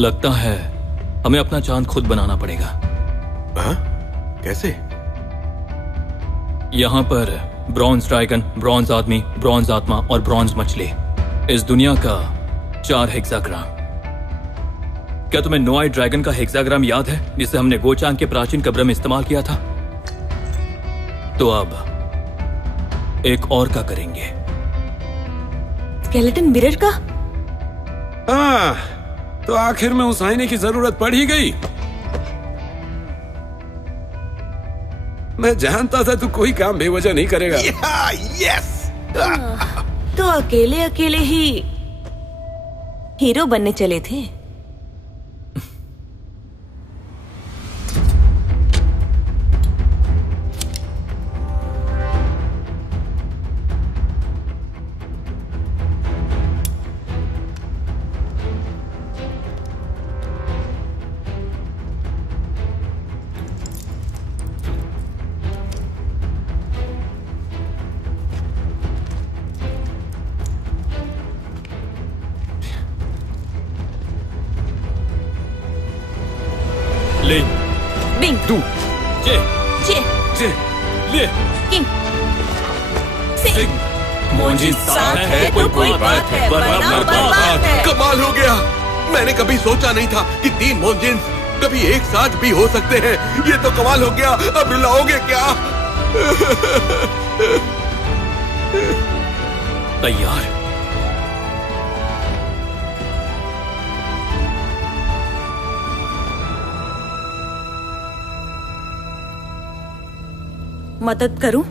लगता है हमें अपना चांद खुद बनाना पड़ेगा। हाँ? कैसे? यहाँ पर ब्रॉन्ज ड्रैगन, ब्रॉन्ज आदमी, ब्रॉन्ज आत्मा और ब्रॉन्ज मछली, इस दुनिया का 4 हेक्साग्राम। क्या तुम्हें नोआई ड्रैगन का हेक्साग्राम याद है जिसे हमने गोचांग के प्राचीन कब्र में इस्तेमाल किया था? तो अब एक और का करेंगे। स्केलेटन मिरर का? तो आखिर में उस आईने की जरूरत पड़ ही गई। मैं जानता था तू कोई काम बेवजह नहीं करेगा। यस। तो अकेले अकेले ही हीरो बनने चले थे। लिंग, बिंग, डू, जे, जे, जे, ले, किंग, सिंग। सिंग। मोंजिन साथ है तो कोई बात है, वरना बर्बाद है। कमाल हो गया। मैंने कभी सोचा नहीं था कि 3 मोंजिन्स कभी एक साथ भी हो सकते हैं। ये तो कमाल हो गया। अब रुलाओगे क्या? तैयार। मदद करूं?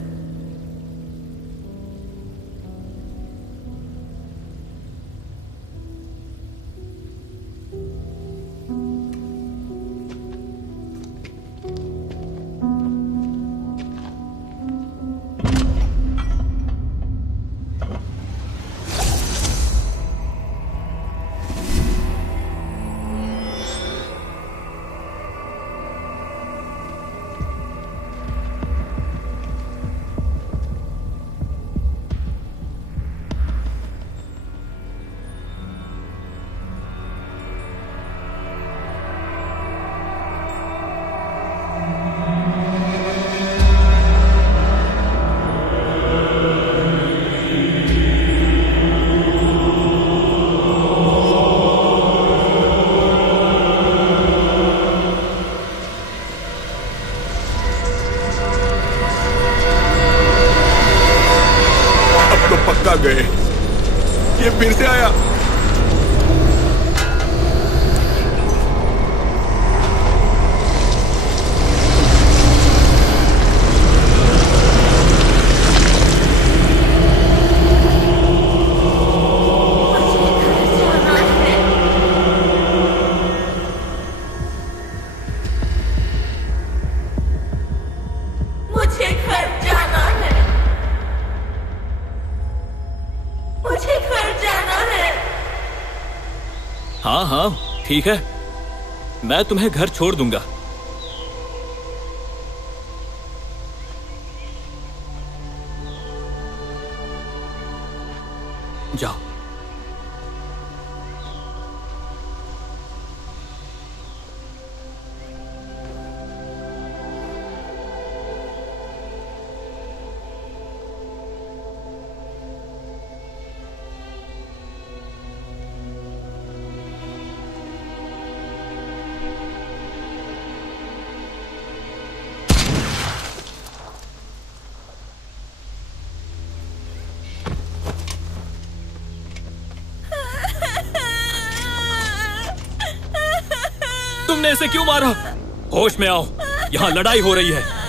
पक्का गए। ये फिर से आया। मुझे घर जाना है। मुझे घर जाना है। हाँ हाँ ठीक है, मैं तुम्हें घर छोड़ दूंगा। जाओ। तुमने इसे क्यों मारा? होश में आओ, यहाँ लड़ाई हो रही है।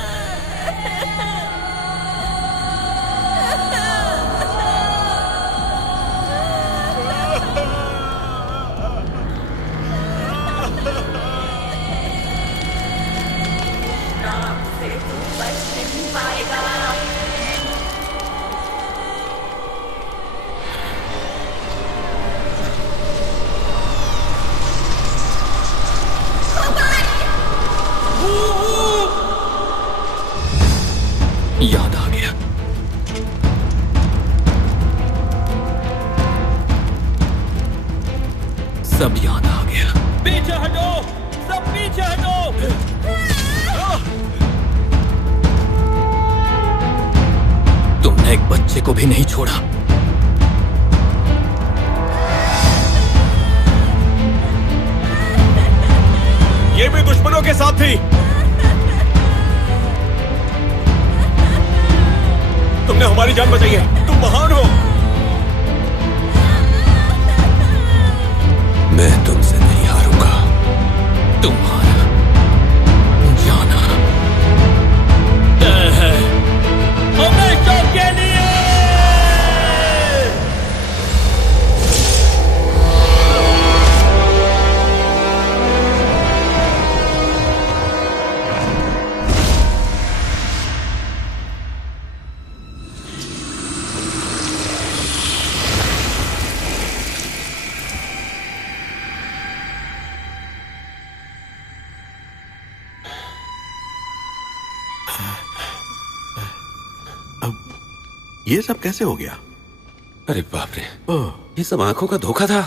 पीछे हटो। तुमने एक बच्चे को भी नहीं छोड़ा। ये भी दुश्मनों के साथ थी। तुमने हमारी जान बचाई है, तुम महान हो। मैं तुमसे नहीं हारूंगा। तुम्हारा जाना तय है हमेशा के लिए। ये सब कैसे हो गया? अरे बाप रे, ये सब आंखों का धोखा था।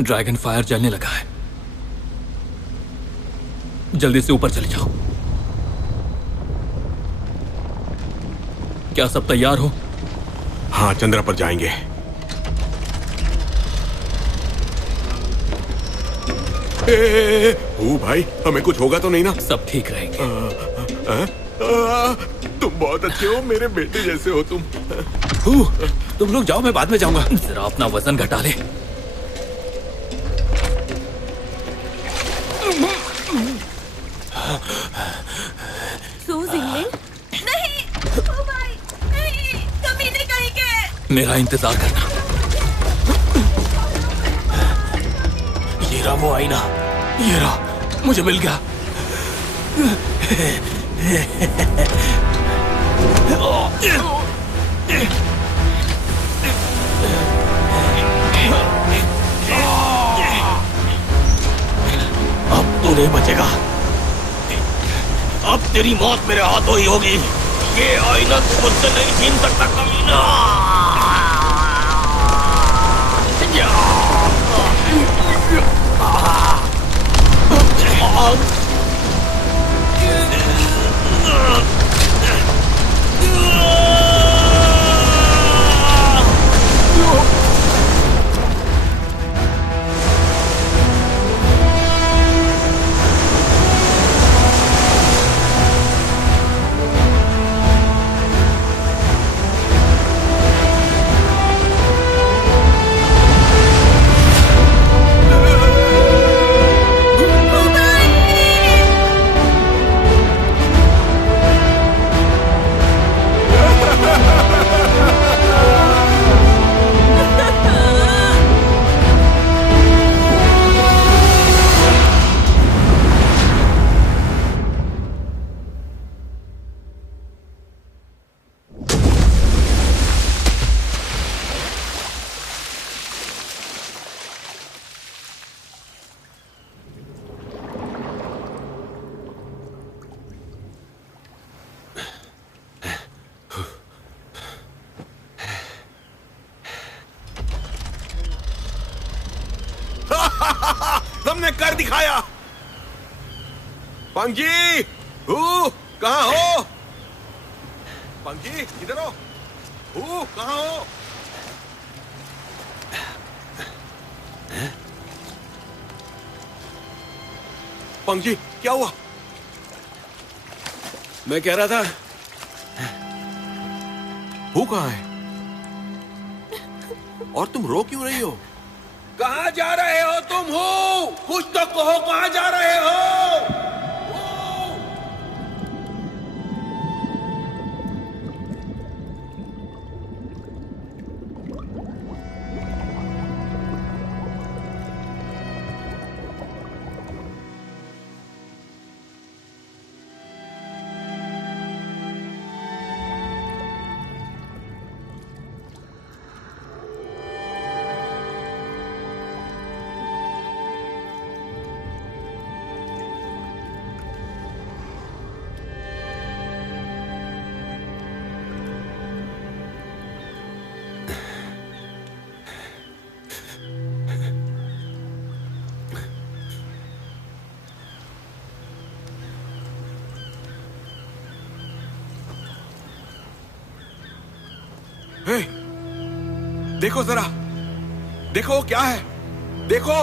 ड्रैगन फायर जलने लगा है। जल्दी से ऊपर चले जाओ। क्या सब तैयार हो? हाँ, चंद्रा पर जाएंगे। ओ भाई, हमें कुछ होगा तो नहीं ना? सब ठीक रहेंगे। तुम बहुत अच्छे हो, मेरे बेटे जैसे हो तुम। तुम लोग जाओ, मैं बाद में जाऊंगा। जरा अपना वजन घटा ले। नहीं, ओ भाई, नहीं, कभी नहीं कहेंगे। मेरा इंतजार करना। ये रहा वो आईना, ये रहा, मुझे मिल गया। अब तू नहीं बचेगा। अब तेरी मौत मेरे हाथों ही होगी। ये आईना तू मुझसे नहीं छीन सकता कमीना। तुमने कर दिखाया। पंजी, कहाँ हो? पंजी, इधर हो। कहाँ हो? पंजी, क्या हुआ? मैं कह रहा था, कहाँ है? और तुम रो क्यों रही हो? कहाँ जा रहे हो तुम? हो कुछ तो कहो, कहाँ जा रहे हो? हे, देखो जरा, देखो क्या है, देखो।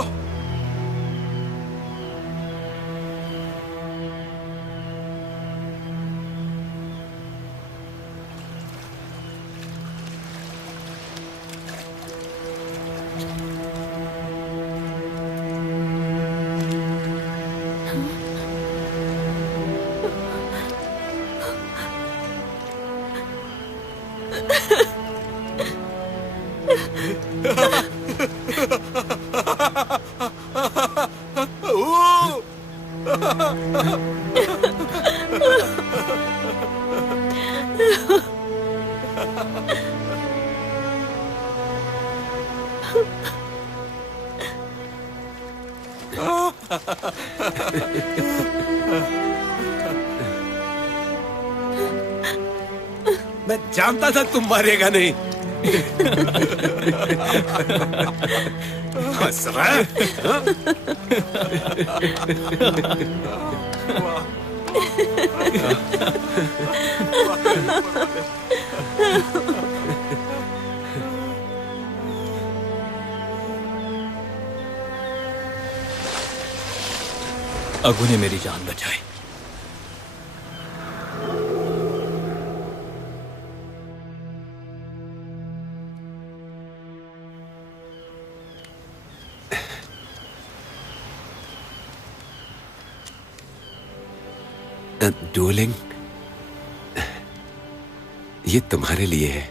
मैं जानता था तुम मारेगा नहीं। हंस रहा है? अगू ने मेरी जान बचाई। डूलिंग, ये तुम्हारे लिए है।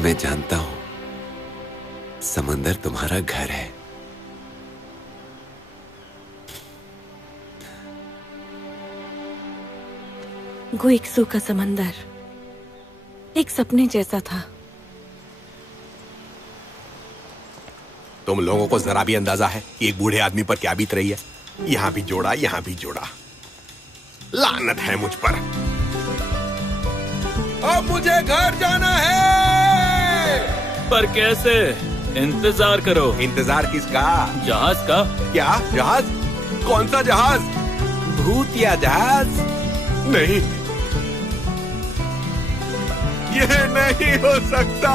मैं जानता हूं समंदर तुम्हारा घर है। गुइक्सू का समंदर एक सपने जैसा था। तुम लोगों को जरा भी अंदाजा है कि एक बूढ़े आदमी पर क्या बीत रही है? यहां भी जोड़ा, यहां भी जोड़ा। लानत है मुझ पर। अब मुझे घर जाना है। पर कैसे? इंतजार करो। इंतजार किसका? जहाज का। क्या जहाज? कौन सा जहाज? भूतिया जहाज? नहीं, यह नहीं हो सकता।